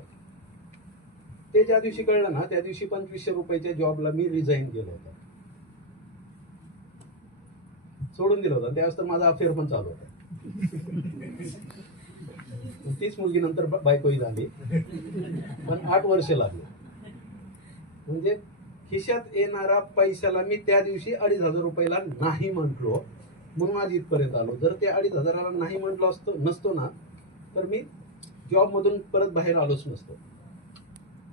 ते ज्या दिवशी कळलं ना त्या दिवशी 2500 रुपयाच्या जॉबला मी रिझाईन केलं होतं, सोडून दिलं होतं. त्यावेळेस तर माझा अफेअर पण चालू होता. तीच मुलगी नंतर बायकोही झाली, पण 8 वर्ष लागली. म्हणजे खिशात येणारा पैशाला मी त्या दिवशी 2,500 रुपयाला नाही म्हटलो म्हणून आज इथपर्यंत आलो. जर ते 2,500ला नाही म्हटलो नसतो ना तर मी जॉब मधून परत बाहेर आलोच नसतो.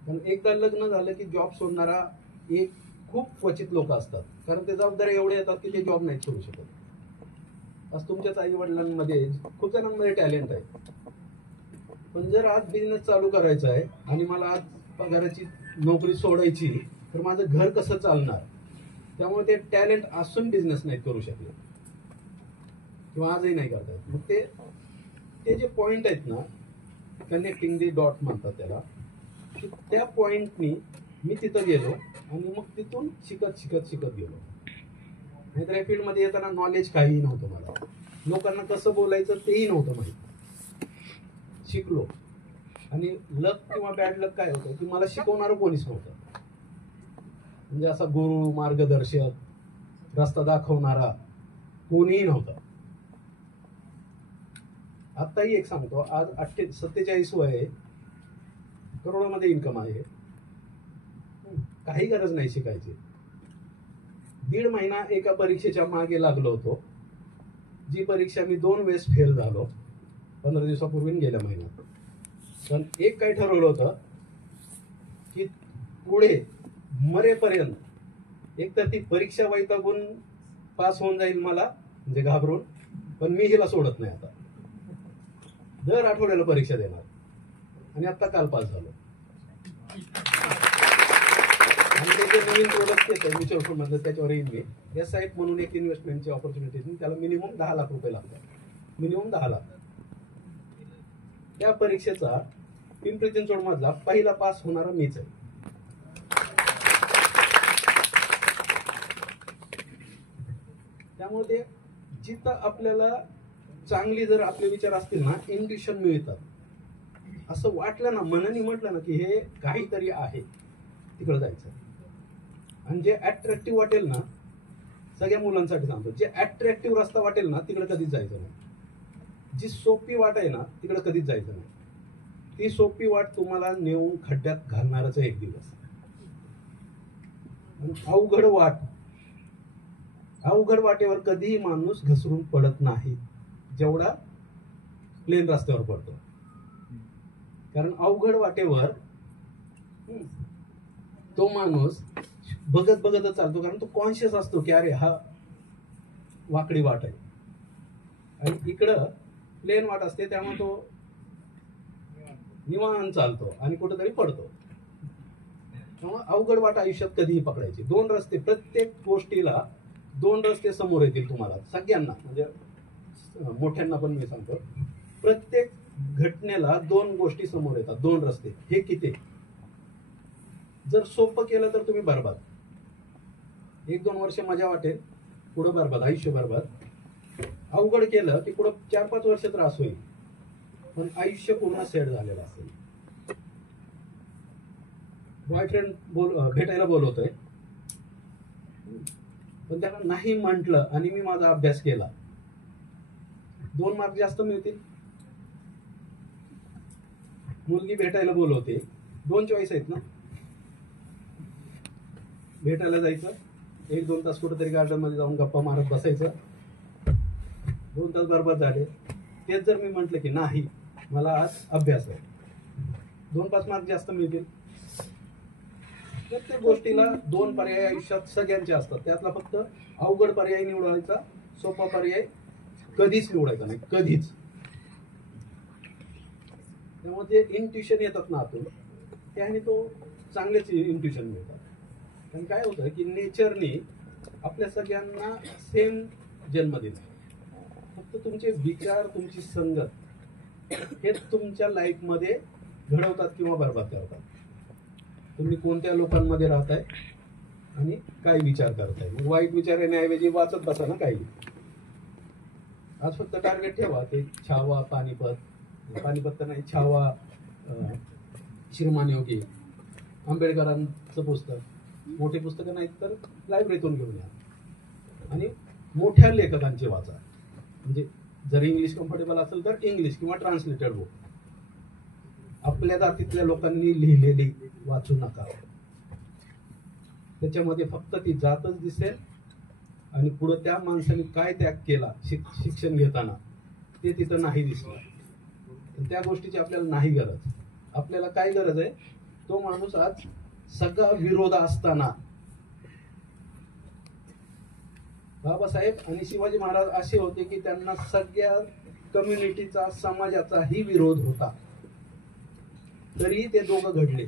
पण एकदा लग्न झालं की जॉब सोडणारा एक खूप क्वचित लोक असतात, कारण ते जबाबदारी एवढे येतात की ते जॉब नाही सोडू शकत. आज तुमच्याच आई वडिलांमध्ये खूप जणांमध्ये टॅलेंट आहे, पण जर आज बिझनेस चालू करायचा आहे आणि मला आज पगाराची नोकरी सोडायची तर माझं घर कसं चालणार, त्यामुळे ते टॅलेंट असून बिझनेस नाही करू शकले किंवा आजही नाही करतात. मग ते जे पॉइंट आहेत ना, कनेक्टिंग दी डॉट म्हणतात त्याला, की त्या पॉइंटनी मी तिथं गेलो आणि मग तिथून शिकत गेलो. नाहीतर या फील्डमध्ये येताना नॉलेज काहीही नव्हतं मला, लोकांना कसं बोलायचं तेही नव्हतं माहिती. शिकलो आणि लक किंवा बॅड लक काय होतं की मला शिकवणारं कोणीच नव्हतं. म्हणजे असा गुरु, मार्गदर्शक, रस्ता दाखवणारा कोणीही नव्हता. आत्ताही एक सांगतो, आज 47 वय आहे, करोडोमध्ये इन्कम आहे, काही गरज नाही शिकायची. 1.5 महिना एका परीक्षेच्या मागे लागलो होतो, जी परीक्षा मी 2 वेळेस फेल झालो 15 दिवसापूर्वी गेल्या महिन्यात. पण एक काय ठरवलं होतं की पुढे मरेपर्यंत एकतर ती परीक्षा वैतागून पास होऊन जाईल मला, म्हणजे घाबरून, पण मी हिला सोडत नाही. आता दर आठवड्याला परीक्षा देणार आणि आता काल पास झालो. आणि ते जे नवीन प्रोडक्ट येतं म्युच्युअल फंड मधलं त्याच्यावर येईल मी. SIP म्हणून एक इन्व्हेस्टमेंटची ऑपॉर्च्युनिटी, त्याला मिनिमम 10 लाख रुपये लागतात, मिनिमम 10 लाख. त्या परीक्षेचा पिंपरी चिंचवड मधला पहिला पास होणारा मीच आहे. त्यामुळे ते जिथं आपल्याला चांगली जर आपले विचार असतील ना, इंट्युशन मिळतात. असं वाटलं ना, मनाने म्हटलं ना की हे काहीतरी आहे, तिकडे जायचं. आणि जे अट्रॅक्टिव्ह वाटेल ना, सगळ्या मुलांसाठी सांगतो, जे अट्रॅक्टिव्ह रस्ता वाटेल ना तिकडे कधीच जायचं नाही. जी सोपी वाट आहे ना तिकडे कधीच जायचं नाही. ती सोपी वाट तुम्हाला नेऊन खड्ड्यात घालणारच आहे एक दिवस. अवघड वाटेवर कधीही माणूस घसरून पडत नाही जेवढा प्लेन रस्त्यावर पडतो. कारण अवघड वाटेवर तो माणूस बघतच चालतो, कारण तो कॉन्शियस असतो की अरे हा वाकडी वाट आहे. आणि इकडं प्लेन वाट असते, त्यामुळे तो निवांत चालतो आणि कुठेतरी पडतो. त्यामुळे अवघड वाट आयुष्यात कधीही पकडायची. 2 रस्ते, प्रत्येक गोष्टीला 2 रस्ते समोर येतील तुम्हाला सगळ्यांना, म्हणजे मोठ्यांना पण मी सांगतो, प्रत्येक घटनेला 2 गोष्टी समोर येतात, 2 रस्ते. हे किती जर सोपं केलं तर तुम्ही बरबाद. 1-2 वर्ष मजा वाटेल, पुढे बरबाद, आयुष्य बरबाद. अवघड केलं की पुढे 4-5 वर्ष त्रास होईल, पण आयुष्य पूर्ण सेट झालेलं असेल. बॉयफ्रेंड भेटायला बोलवतोय, पण त्याला नाही म्हटलं आणि मी माझा अभ्यास केला, 2 मार्क जास्त मिळतील. मुलगी भेटायला बोलवते, 2 चॉईस आहेत ना, भेटायला जायचं, 1-2 तास कुठेतरी गार्डन मध्ये जाऊन गप्पा मारत बसायचं, 2 तास बरबाद झाले. तेच जर मी म्हटलं की नाही मला आज अभ्यास आहे, 2-5 मार्क जास्त मिळतील. प्रत्येक गोष्टीला 2 पर्याय आयुष्यात सगळ्यांचे असतात, त्यातला फक्त अवघड पर्याय निवडायचा, सोपा पर्याय कधीच निवडायचा नाही, कधीच. त्यामुळे जे इंट्युशन येतात ना आतून, त्याने तो चांगलेच इंट्युशन मिळतात. कारण काय होतं की नेचरने आपल्या सगळ्यांना सेम जन्म दिला, फक्त तुमचे विचार, तुमची संगत हे तुमच्या लाईफमध्ये घडवतात किंवा बरबाद करतात. तुम्ही कोणत्या लोकांमध्ये राहताय आणि काय विचार करताय. मग वाईट विचार येण्याऐवजी वाचत बसा ना काही. आज फक्त टार्गेट ठेवा, ते छावा, पानिपत तर नाही, छावा, श्रीमान योगी, आंबेडकरांचं पुस्तक, मोठी पुस्तकं नाहीत तर लायब्ररीतून घेऊन या आणि मोठ्या लेखकांचे वाचा. म्हणजे जर इंग्लिश कम्फर्टेबल असेल तर इंग्लिश किंवा ट्रान्सलेटेड बुक. आपल्या जातीतल्या लोकांनी लिहिलेली वाचू नका, त्याच्यामध्ये फक्त ती जातच दिसेल आणि पुढे त्या माणसाने काय त्याग केला शिक्षण घेताना ते तिथं नाही दिसलं. त्या गोष्टीची आपल्याला नाही गरज. आपल्याला काय गरज आहे, तो माणूस आज सगळा विरोध असताना. बाबासाहेब आणि शिवाजी महाराज असे होते की त्यांना सगळ्या कम्युनिटीचा, समाजाचाही विरोध होता, तरी ते दोघं घडले.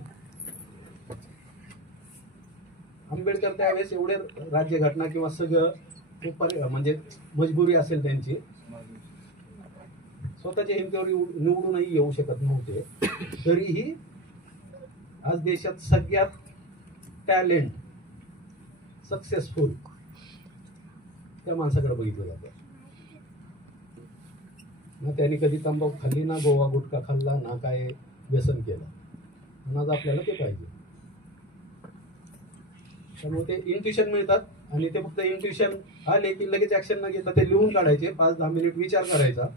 आंबेडकर त्यावेळेस एवढे राज्यघटना किंवा सगळं म्हणजे मजबुरी असेल त्यांची, स्वतःच्या हिमतीवर निवडूनही येऊ शकत नव्हते, तरीही आज देशात सगळ्यात टॅलेंट सक्सेसफुल त्या माणसाकडे बघितलं जातं. ना त्यांनी कधी तंबाखू खाल्ली, ना गोवा गुटखा खाल्ला, ना काय व्यसन केलं. आणि आज आपल्याला ते पाहिजे. त्यामुळे ते इंट्युशन मिळतात आणि ते फक्त इंट्युशन आले की लगेच ऍक्शन न घेता ते लिहून काढायचे, 5-10 मिनिट विचार करायचा,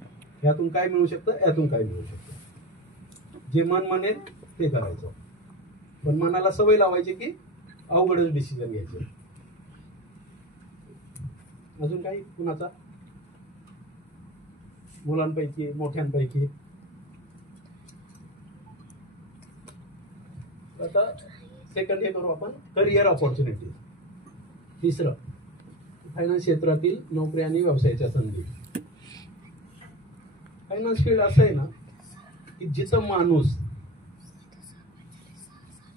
यातून काय मिळू शकतं, यातून काय मिळू शकतं. जे मन म्हणेल ते करायचं, पण मनाला सवय लावायची की अवघडच डिसिजन घ्यायचे. अजून काही कुणाचा, मुलांपैकी मोठ्यांपैकी? आता सेकंड हे करू आपण, करिअर ऑपॉर्च्युनिटी. तिसरं, फायनान्स क्षेत्रातील नोकरी आणि व्यवसायाच्या संधी. फायनान्स फील्ड असं आहे ना की जिथं माणूस,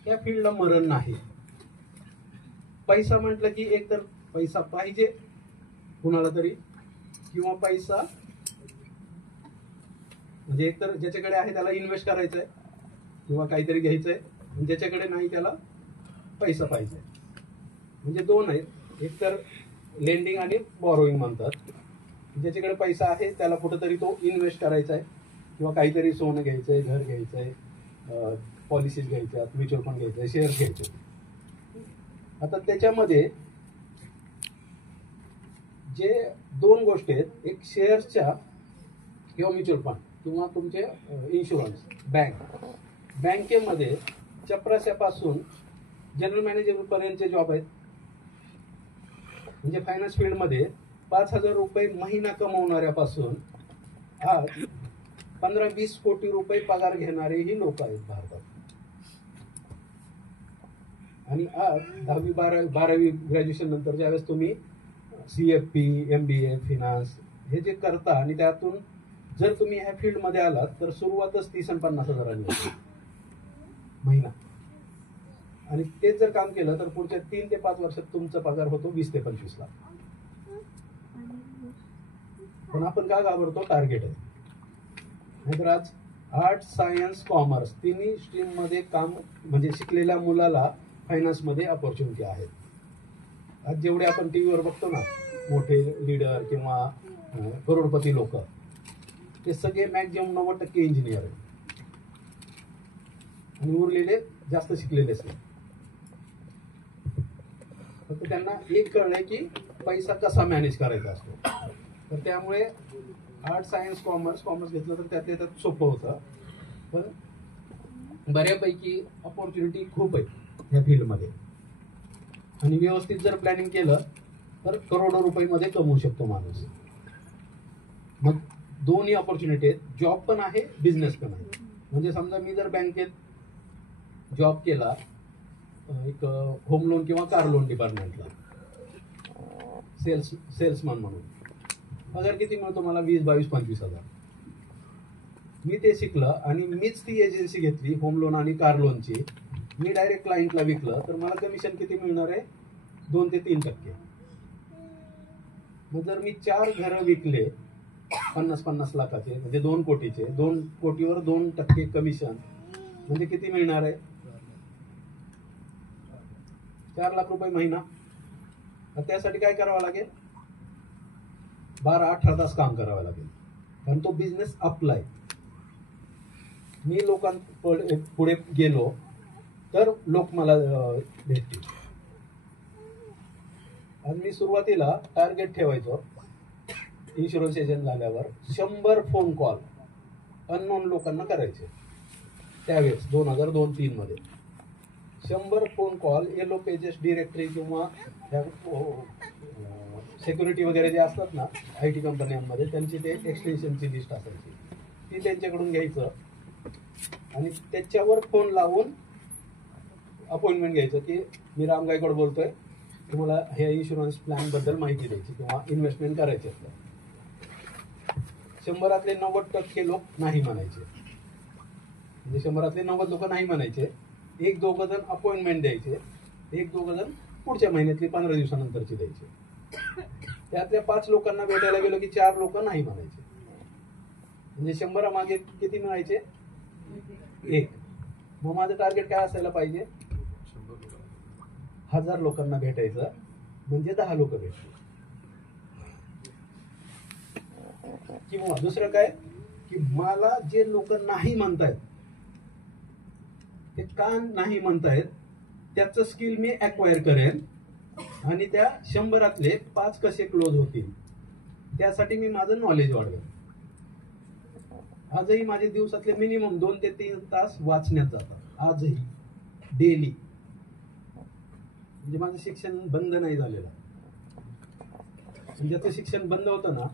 त्या फील्डला मरण नाही. पैसा म्हटलं की एक तर पैसा पाहिजे कुणाला तरी, किंवा पैसा म्हणजे एक तर ज्याच्याकडे आहे त्याला इन्व्हेस्ट करायचं आहे किंवा काहीतरी घ्यायचं आहे, आणि ज्याच्याकडे नाही त्याला पैसा पाहिजे. म्हणजे दोन आहेत, एक तर लेंडिंग आणि बॉरोईंग म्हणतात. ज्याच्याकडे पैसा आहे त्याला कुठंतरी तो इन्व्हेस्ट करायचा आहे किंवा काहीतरी सोनं घ्यायचंय, घर घ्यायचंय, पॉलिसीज घ्यायच्या, म्युच्युअल फंड घ्यायचे, शेअर घ्यायचे. आता त्याच्यामध्ये जे दोन गोष्टी आहेत, एक शेअर्सच्या किंवा म्युच्युअल फंड किंवा तुमचे इन्शुरन्स. बँकेमध्ये चपराशापासून जनरल मॅनेजर पर्यंतचे जॉब आहेत. म्हणजे फायनान्स फील्डमध्ये 5,000 रुपये महिना कमवणाऱ्यापासून आज 15-20 कोटी रुपये पगार घेणारेही लोक आहेत भारतात. आणि आज 10वी-12वी ग्रॅज्युएशन नंतर ज्यावेळेस तुम्ही CFP, MBA, फिनान्स हे जे करता आणि त्यातून जर तुम्ही ह्या फील्डमध्ये आलात तर सुरुवातच 30 आणि 50 हजारांनी होते महिना. आणि तेच जर काम केलं तर पुढच्या 3 ते 5 वर्षात तुमचा पगार होतो 20 ते 25 लाख. पण आपण का घाबरतो? टार्गेट आहे. नाहीतर आज आर्ट, सायन्स, कॉमर्स तिन्ही स्ट्रीम मध्ये काम म्हणजे शिकलेल्या मुलाला फायनान्समध्ये अपॉर्च्युनिटी आहेत. आज जेवढे आपण टीव्हीवर बघतो ना मोठे लीडर किंवा करोडपती लोक, ते सगळे मॅक्झिमम 90% इंजिनियर आहेत आणि उरलेले जास्त शिकलेलेच नाही. फक्त त्यांना एक कळलंय की पैसा कसा मॅनेज करायचा असतो. तर त्यामुळे आर्ट, सायन्स, कॉमर्स घेतलं तर त्यातल्या त्यात सोपं होतं. पण बऱ्यापैकी अपॉर्च्युनिटी खूप आहे या फील्डमध्ये आणि व्यवस्थित जर प्लॅनिंग केलं तर करोडो रुपये कमवू शकतो माणूस. मग दोन्ही अपॉर्च्युनिटी आहेत, जॉब पण आहे, बिझनेस पण आहे. म्हणजे समजा मी जर बँकेत जॉब केला, एक होम लोन किंवा कार लोन डिपार्टमेंटला सेल्समन म्हणून, पगार किती मिळतो मला? 20, 22, 25 हजार. मी ते शिकलं आणि मीच ती एजन्सी घेतली होम लोन आणि कार लोनची. मी डायरेक्ट क्लायंटला विकलं तर मला कमिशन किती मिळणार आहे? 2 ते 3%. मग जर मी 4 घरं विकले 50-50 लाखाचे म्हणजे 2 कोटीचे, 2 कोटीवर 2% कमिशन म्हणजे किती मिळणार आहे? 4 लाख रुपये महिना. त्यासाठी काय करावं लागेल? 12-18 तास काम करावं लागेल, कारण तो बिझनेस आपला आहे. मी लोकांपुढे गेलो तर लोक मला भेटतील. आणि मी सुरुवातीला टार्गेट ठेवायचो, इन्शुरन्स एजंट झाल्यावर 100 फोन कॉल अननोन लोकांना करायचे. त्यावेळेस 2002-03 मध्ये 100 phone call yellow pages directory किंवा सिक्युरिटी वगैरे जे असतात ना IT कंपन्यांमध्ये, त्यांची ते एक्सटेन्शनची लिस्ट असायची, ती त्यांच्याकडून घ्यायचं आणि त्याच्यावर फोन लावून अपॉइंटमेंट घ्यायचं की मी राम गायकवाड बोलतोय, तुम्हाला ह्या इन्शुरन्स प्लॅन बद्दल माहिती द्यायची किंवा इन्व्हेस्टमेंट करायची असतं. 100 90% लोक नाही म्हणायचे. म्हणजे 100 90 लोक नाही म्हणायचे. 1-2 जण अपॉइंटमेंट द्यायचे, 1-2 जण पुढच्या महिन्यातली 15 दिवसानंतरची द्यायची. त्यातल्या 5 लोकांना भेटायला गेलो की 4 लोक नाही म्हणायचे. म्हणजे 100 मागे किती मिळायचे? 1. मग माझं टार्गेट काय असायला पाहिजे? 1000 लोकांना भेटायचं, म्हणजे 10 लोक भेटले. किंवा दुसरं काय की मला जे लोक नाही म्हणतायत ते का नाही म्हणतायत त्याचं स्किल मी अक्वायर करेन आणि त्या 100तले 5 कसे क्लोज होतील त्यासाठी मी माझं नॉलेज वाढवेन. आजही माझे दिवसातले मिनिमम 2 ते 3 तास वाचण्यात जातात, आजही डेली. म्हणजे माझं शिक्षण बंद नाही झालेलं. ज्याचं शिक्षण बंद होतं ना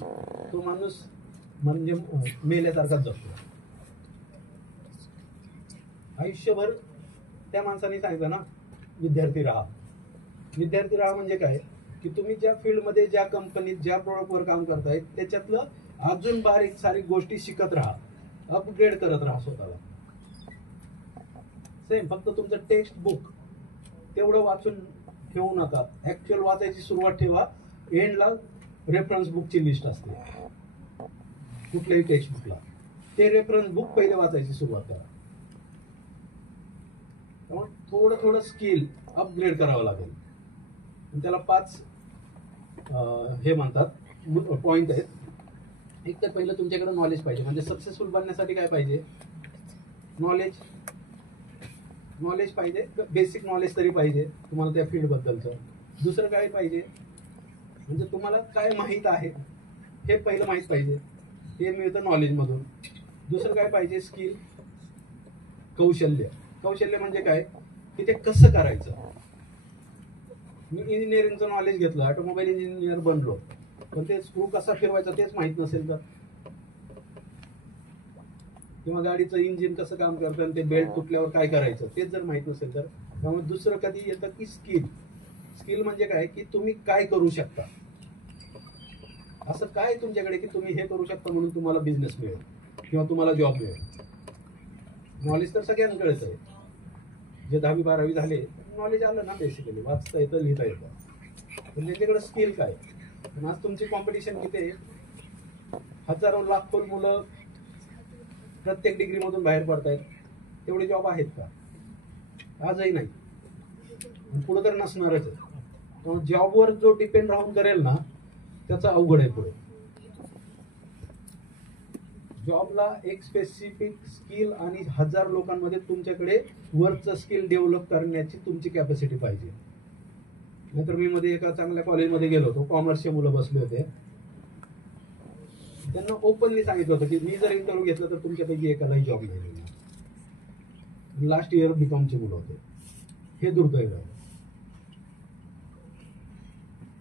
तो माणूस म्हणजे मेल्यासारखाच जगतो. आयुष्यभर त्या माणसाने सांगितलं ना विद्यार्थी राहा. विद्यार्थी राहा म्हणजे काय की तुम्ही ज्या फील्डमध्ये, ज्या कंपनीत, ज्या प्रोडक्टवर काम करताय त्याच्यातलं अजून बारीक सारीक गोष्टी शिकत राहा, अपग्रेड करत राहा स्वतःला. सेम, फक्त तुमचं टेक्स्ट बुक तेवढं वाचून ठेवू नका. ऍक्च्युअल वाचायची सुरुवात ठेवा. एंडला रेफरन्स बुकची लिस्ट असते कुठल्याही टेक्स्ट बुकला. ते रेफरन्स बुक पहिले वाचायची सुरुवात करा. त्यामुळे थोडं थोडं स्किल अपग्रेड करावं लागेल. त्याला 5 हे म्हणतात पॉइंट आहेत. एक तर पहिलं तुमच्याकडे नॉलेज पाहिजे. म्हणजे सक्सेसफुल बनण्यासाठी काय पाहिजे? नॉलेज पाहिजे. बेसिक नॉलेज तरी पाहिजे तुम्हाला त्या फील्ड बद्दलचं. दुसरं काय पाहिजे म्हणजे तुम्हाला काय माहीत आहे हे पहिलं माहीत पाहिजे. हे मिळतं नॉलेजमधून. दुसरं काय पाहिजे? स्किल, कौशल्य. कौशल्य म्हणजे काय की ते कसं करायचं. मी इंजिनिअरिंगचं नॉलेज घेतलं, ऑटोमोबाईल इंजिनियर बनलो, पण ते स्क्रू कसा फिरवायचा तेच माहित नसेल तर, किंवा गाडीचं इंजिन कसं काम करतं आणि ते बेल्ट तुटल्यावर काय करायचं तेच जर माहित नसेल तर. त्यामुळे दुसरं कधी येतं की स्किल म्हणजे काय की तुम्ही काय करू शकता. असं काय तुमच्याकडे की तुम्ही हे करू शकता म्हणून तुम्हाला बिझनेस मिळेल किंवा तुम्हाला जॉब मिळेल. नॉलेज तर सगळ्यांकडेच आहे. जे 10वी 12वी झाले नॉलेज आलं ना, बेसिकली वाचता येतं, लिहिता येतं, पण त्यांच्याकडे स्किल काय. आज तुमची कॉम्पिटिशन किती आहे? हजारो लाखो मुलं प्रत्येक डिग्री मधून बाहेर पडतायत. तेवढे जॉब आहेत का? आजही नाही, पुढे तर नसणारच आहे. जॉबवर जो डिपेंड राहून करेल ना त्याचा अवघड आहे पुढे. जॉबला एक स्पेसिफिक स्किल आणि 1000 लोकांमध्ये तुमच्याकडे वरचं स्किल डेव्हलप करण्याची तुमची कॅपॅसिटी पाहिजे. नाहीतर मी मध्ये एका चांगल्या कॉलेजमध्ये गेलो होतो, कॉमर्सचे मुलं बसले होते. त्यांना ओपनली सांगितलं होतं की मी जर इंटरव्ह्यू घेतला तर तुमच्यापैकी एकालाही जॉब नाही मिळणार. लास्ट इयर बीकॉमचे मुलं होते. हे दुर्दैव आहे.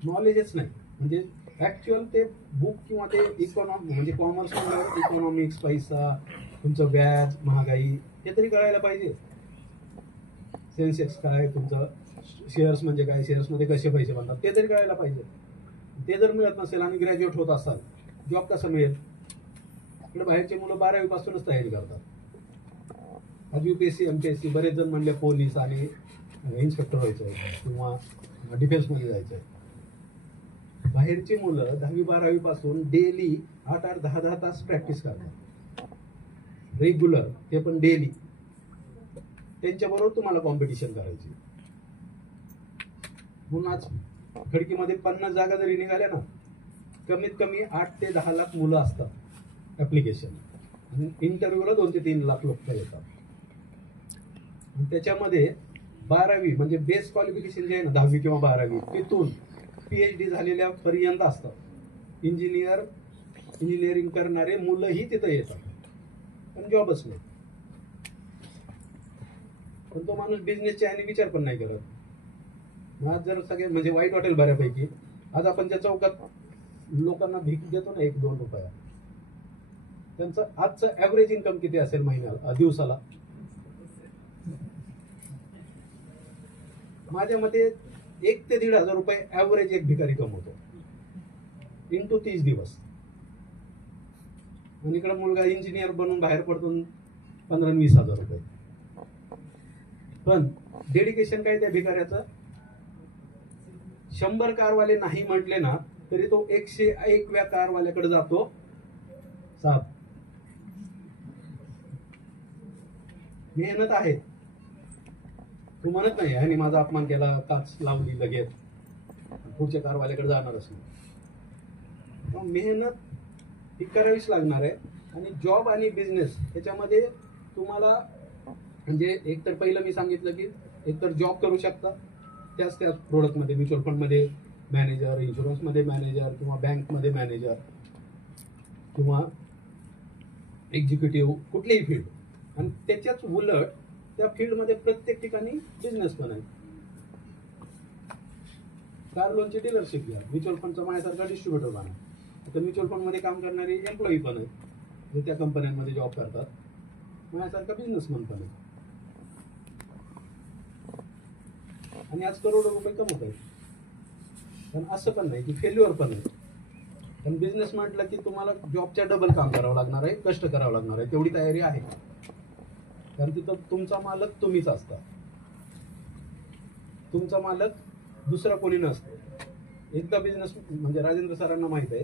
नॉलेजच नाही. म्हणजे ऍक्च्युअल ते बुक किंवा ते इकॉनॉमी म्हणजे कॉमर्स म्हणल्यावर इकॉनॉमिक्स, पैसा, तुमचं व्याज, महागाई हे तरी कळायला पाहिजे. सेन्सेक्स काय, तुमचं शेअर्स म्हणजे काय, शेअर्समध्ये कसे पैसे बनतात ते तरी कळायला पाहिजे. ते जर मिळत नसेल आणि ग्रॅज्युएट होत असाल, जॉब कसा मिळेल? इकडे बाहेरचे मुलं 12वी पासूनच तयारी करतात. आज UPSC MPSC बरेच जण म्हणले पोलीस आणि इन्स्पेक्टर व्हायचंय किंवा डिफेन्समध्ये जायचंय. बाहेरची मुलं 10वी 12वी पासून डेली 8-8, 10-10 तास प्रॅक्टिस करतात रेग्युलर, ते पण डेली. त्यांच्याबरोबर तुम्हाला कॉम्पिटिशन करायची. म्हणून आज खडकीमध्ये 50 जागा जरी निघाल्या ना, कमीत कमी 8 ते 10 लाख मुलं असतात ऍप्लिकेशन, आणि इंटरव्ह्यूला 2 ते 3 लाख लोक येतात. त्याच्यामध्ये 12वी म्हणजे बेस क्वालिफिकेशन जे आहे ना, 10वी किंवा 12वी, तिथून PhD झालेल्या पर्यंत असतात. इंजिनिअरिंग करणारे मुलंही तिथं येतात, पण जॉबच नाही. पण तो माणूस बिझनेसच्या आणि विचार पण नाही करत. आज जर सगळे म्हणजे वाईट वाटेल बऱ्यापैकी, आज आपण त्या चौकात लोकांना भीक देतो ना 1-2 रुपया, त्यांचं आजचं ऍव्हरेज इन्कम किती असेल महिन्याला, दिवसाला? माझ्या मते 1 ते 1,500 रुपये ऍव्हरेज एक भिकारी कमवतो इंटू 30 दिवस. आणि इकडे मुलगा इंजिनियर बनून बाहेर पडतो 15-20 हजार रुपये. पण डेडिकेशन काय त्या भिकाऱ्याचं? 100 कारवाले नाही म्हटले ना तरी तो 101व्या कारवाल्याकडे जातो, साहेब मेहनत आहे. तू म्हणत नाही आणि माझा अपमान केला, काच लावली लगेच, पुढच्या कारवाल्याकडे जाणारच नाही. मेहनत ही करावीच लागणार आहे. आणि जॉब आणि बिझनेस ह्याच्यामध्ये तुम्हाला म्हणजे एकतर पहिलं मी सांगितलं की एकतर जॉब करू शकता त्याच प्रोडक्टमध्ये, म्युच्युअल फंडमध्ये मॅनेजर, इन्शुरन्समध्ये मॅनेजर किंवा बँकमध्ये मॅनेजर किंवा एक्झिक्युटिव्ह, कुठलीही फील्ड. आणि त्याच्याच उलट त्या फील्डमध्ये प्रत्येक ठिकाणी बिझनेस पण आहे. कार लोनची डीलरशिप घ्या, म्युच्युअल फंडचा माझ्यासारखा डिस्ट्रीब्युटर बना. आता म्युच्युअल फंडमध्ये काम करणारे एम्प्लॉई पण आहेत जे त्या कंपन्यांमध्ये जॉब करतात, माझ्यासारखा बिझनेसमॅन पण आहे. आणि आज करोडो रुपये कमवत आहेत. पण असं पण नाही की फेल्युअर पण आहे. पण बिझनेस म्हटलं की तुम्हाला जॉबच्या डबल काम करावं लागणार आहे, कष्ट करावं लागणार आहे, तेवढी तयारी आहे. कारण तिथं तुमचा मालक तुम्हीच असता, तुमचा मालक दुसरा कोणी नसतो. एकदा बिझनेस म्हणजे राजेंद्र सरांना माहित आहे,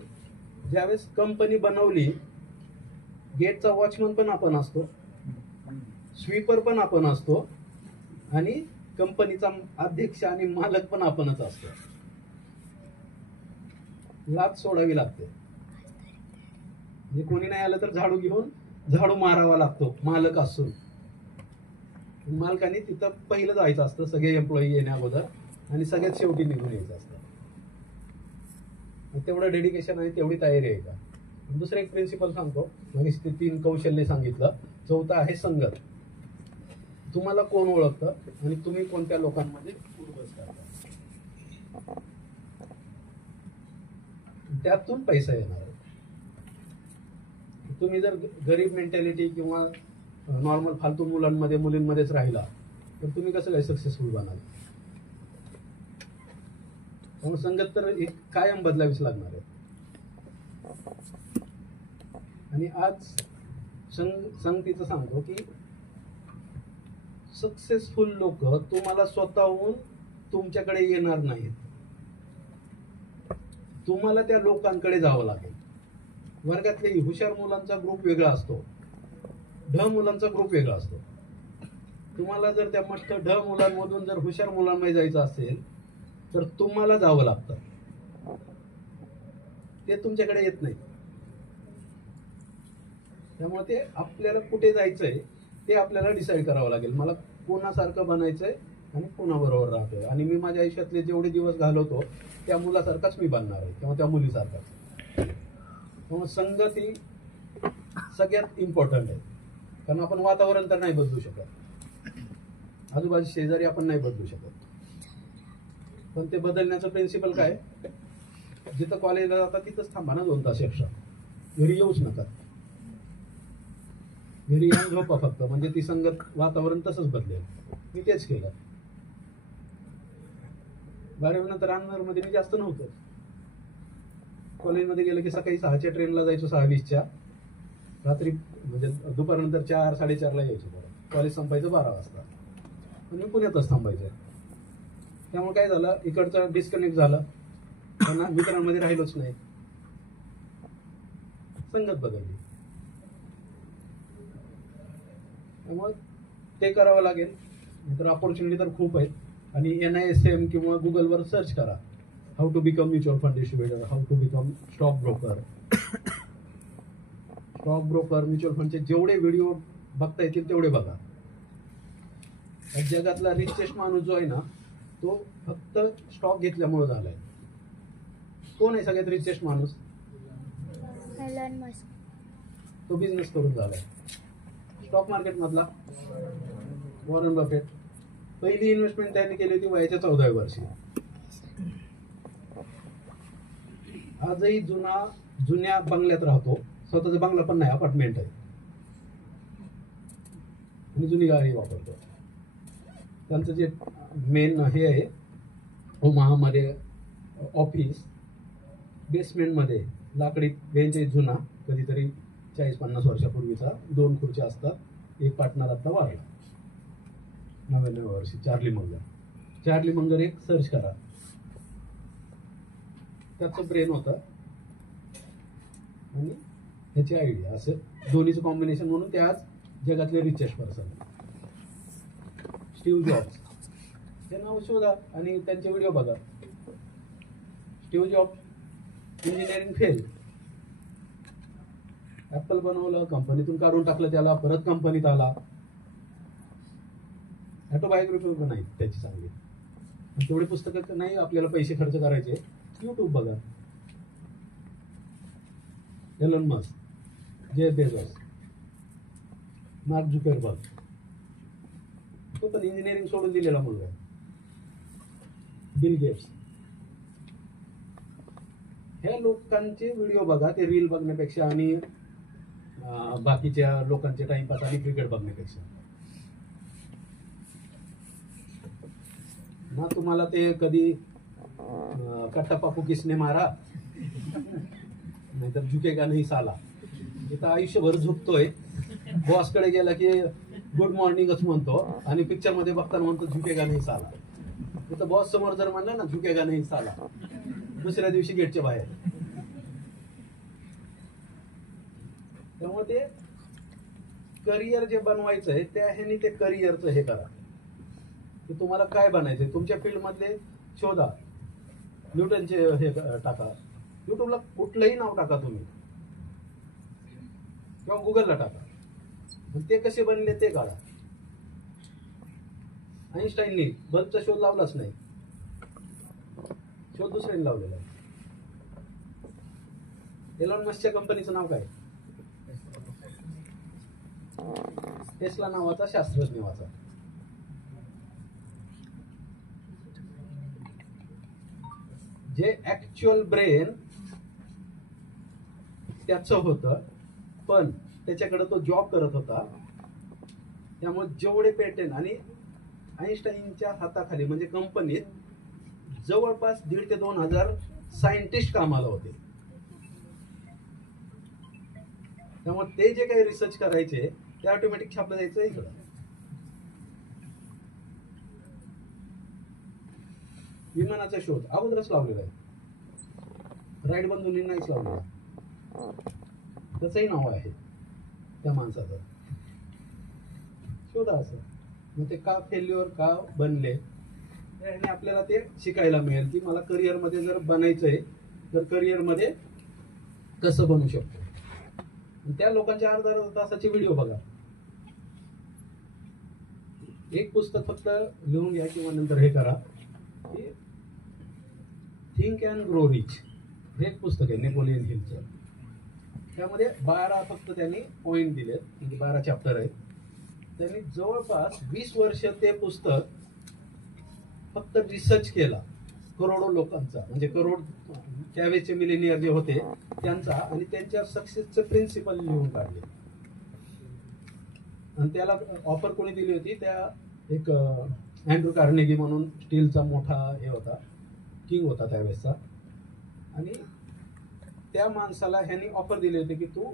ज्यावेळेस कंपनी बनवली गेटचा वॉचमन पण आपण असतो, स्वीपर पण आपण असतो आणि कंपनीचा अध्यक्ष आणि मालक पण आपणच असतो. लाच सोडावी लागते. म्हणजे कोणी नाही आलं तर झाडू घेऊन झाडू मारावा लागतो मालक असून. मालकाने तिथं पहिलं जायचं असतं सगळे एम्प्लॉई येण्या अगोदर आणि सगळ्यात शेवटी निघून यायचं असतं. तेवढं डेडिकेशन आणि तेवढी तयारी आहे का? दुसरं एक प्रिन्सिपल सांगतो, म्हणजे ते 3 कौशल्य सांगितलं. चौथा आहे संगत. तुम्हाला कोण ओळखतं आणि तुम्ही कोणत्या लोकांमध्ये उठबस करता, त्यातून पैसा येणार आहे. तुम्ही जर गरीब मेंटॅलिटी किंवा नॉर्मल फालतू मुलांमध्ये मुलींमध्येच राहिला तर तुम्ही कसं काय सक्सेसफुल बनाल? त्यामुळे संगत तर एक कायम बदलावीच लागणार आहे. आणि आज संगतीचं सांगतो की सक्सेसफुल लोक तुम्हाला स्वतःहून तुमच्याकडे येणार नाहीत, तुम्हाला त्या लोकांकडे जावं लागेल. वर्गातले हुशार मुलांचा ग्रुप वेगळा असतो, ढ मुलांचा ग्रुप वेगळा असतो. तुम्हाला जर त्या मस्त ढ मुलांमधून जर हुशार मुलांमध्ये जायचं असेल तर तुम्हाला जावं लागतं, ते तुमच्याकडे येत नाही. त्यामुळे ते आपल्याला कुठे जायचंय ते आपल्याला डिसाईड करावं लागेल. मला कोणासारखं बनायचंय आणि कोणाबरोबर राहतोय. आणि मी माझ्या आयुष्यातले जेवढे दिवस घालवतो त्या मुलासारखाच मी बनणार आहे किंवा त्या मुलीसारखाच. त्यामुळे संगत ही सगळ्यात इम्पॉर्टंट आहे. कारण आपण वातावरण तर नाही बदलू शकत, आजूबाजू शेजारी आपण नाही बदलू शकत. पण ते बदलण्याचं प्रिन्सिपल काय, जिथं कॉलेजला जाता तिथंच थांबा ना 2 तास एक्स्ट्रा, घरी येऊच नका. घरी येऊन झोपा फक्त, म्हणजे ती संगत वातावरण तसंच बदलेल. मी तेच केलं. 12वी नंतर रामनगरमध्ये मी जास्त नव्हतं. कॉलेजमध्ये गेलं की सकाळी 6च्या ट्रेनला जायचो, 6:20च्या. रात्री म्हणजे दुपारनंतर 4-4:30ला यायचो. कॉलेज संपायचं 12 वाजता. पण मी पुण्यातच थांबायचं. त्यामुळे काय झालं, इकडचं डिस्कनेक्ट झालं, त्यांना मित्रांमध्ये राहिलोच नाही, संगत बदलली. त्यामुळे ते करावं लागेल. नाहीतर ऑपॉर्च्युनिटी तर खूप आहेत. आणि NISM किंवा गुगलवर सर्च करा, how to become mutual fund distributor, how to become stock broker. Stock broker, mutual फंडचे जेवढे व्हिडिओ बघता येतील तेवढे बघा. जगातला रिचेस्ट माणूस जो आहे ना तो फक्त स्टॉक घेतल्यामुळे झालाय. कोण आहे सगळ्यात रिचेस्ट माणूस? Elon Musk. तो बिझनेस करून झालाय. स्टॉक मार्केट मधला वॉरन बफेट. पहिली इन्व्हेस्टमेंट त्यांनी केली होती वयाच्या 14व्या वर्षी. आजही जुन्या बंगल्यात राहतो. स्वतःचा बंगला पण नाही, अपार्टमेंट आहे. आणि जुनी गाडी वापरतो. त्यांचं जे मेन हे आहे ओमाहामध्ये ऑफिस, बेसमेंटमध्ये लाकडी बेंच आहे जुना, कधीतरी 40-50 वर्षापूर्वीचा. 2 खुर्च्या असतात. एक पार्टनर आता वाढला 99व्या वर्षी, चार्ली मंगर. चार्ली मंगर एक सर्च करा. त्याचं ब्रेन होतं आणि त्याची आयडिया, असं दोन्हीचं कॉम्बिनेशन म्हणून ते आज जगातले रिचेस्ट पर्सन. स्टीव्ह जॉब्स हे नाव शोधा आणि त्यांचे व्हिडिओ बघा. Steve jobs engineering fail, apple बनवलं, कंपनीतून काढून टाकलं त्याला, परत कंपनीत आला. ऑटोबायोग्राफी पण नाही त्याची चांगली. तेवढी पुस्तकं नाही आपल्याला पैसे खर्च करायचे, युट्यूब बघा. Elon Musk, Jeff Bezos, Mark Zuckerberg, तो पण इंजिनिअरिंग सोडून दिलेला मुलगा आहे. Bill Gates. ह्या लोकांचे व्हिडिओ बघा, ते रील बघण्यापेक्षा आणि बाकीच्या लोकांचे टाइमपास आणि क्रिकेट बघण्यापेक्षा. ना तुम्हाला ते कधी कट्टा पापू किसने मारा, नाहीतर झुकेगा नाही साला. इथं आयुष्यभर झुकतोय, बॉसकडे गेला की गुड मॉर्निंगच म्हणतो आणि पिक्चर मध्ये बघताना म्हणतो झुकेगा नाही साला. इथं बॉस समोर जर म्हणलं ना झुकेगा नाही साला, दुसऱ्या दिवशी गेटच्या बाहेर. त्यामुळे ते करिअर जे बनवायचंय त्या ह्यानी ते करिअरचं हे करा की तुम्हाला काय बनायचंय. तुमच्या फील्ड मधले शोधा, न्यूटनचे हे टाका, युट्यूबला कुठलंही नाव टाका तुम्ही किंवा गुगलला टाका, ते कसे बनले ते काढा. आईन्स्टाईननी बल्बचा शोध लावलाच नाही, शोध दुसऱ्याने लावलेला आहे. एलॉन मस्कच्या कंपनीचं नाव काय? टेस्ला नावाचा शास्त्रज्ञ वाचा. जे ऍक्च्युअल ब्रेन त्याचं होतं, पण त्याच्याकडे तो जॉब करत होता. त्यामुळे जेवढे पेटंट आणि आईन्स्टाईनच्या हाताखाली म्हणजे कंपनीत जवळपास 1,500 ते 2,000 सायंटिस्ट कामाला होते. त्यामुळे ते जे काही रिसर्च करायचे ते ऑटोमॅटिक छापलं जायचं इकडं. विमानाचा शोध अगोदरच लावलेला आहे, राईट बंधूंनी नाहीच लावलेला. त्याचंही नाव आहे त्या माणसाचं. शोधा असं, मग ते का फेल्युअर का बनले आणि आपल्याला ते शिकायला मिळेल की मला करिअर मध्ये जर बनायचंय तर करिअर मध्ये कसं बनू शकतो. त्या लोकांच्या अर्धा तासाचे व्हिडिओ बघा. एक पुस्तक फक्त लिहून घ्या किंवा नंतर हे करा की थिंक अँड ग्रो रिच, हे एक पुस्तक आहे नेपोलियन हिलचं. त्यामध्ये 12 फक्त त्यांनी पॉइंट दिलेत, म्हणजे 12 चॅप्टर आहेत. त्यांनी जवळपास 20 वर्ष ते पुस्तक फक्त रिसर्च केला करोडो लोकांचा, म्हणजे करोड त्यावेळेचे मिलेनियर जे होते त्यांचा, आणि त्यांच्या सक्सेसचे प्रिन्सिपल लिहून काढले. आणि त्याला ऑफर कोणी दिली होती? त्या एक अँड्रू कार्नेगी म्हणून स्टीलचा मोठा हे होता, किंग होता त्यावेळेसचा. आणि त्या माणसाला ह्यांनी ऑफर दिली होती की तू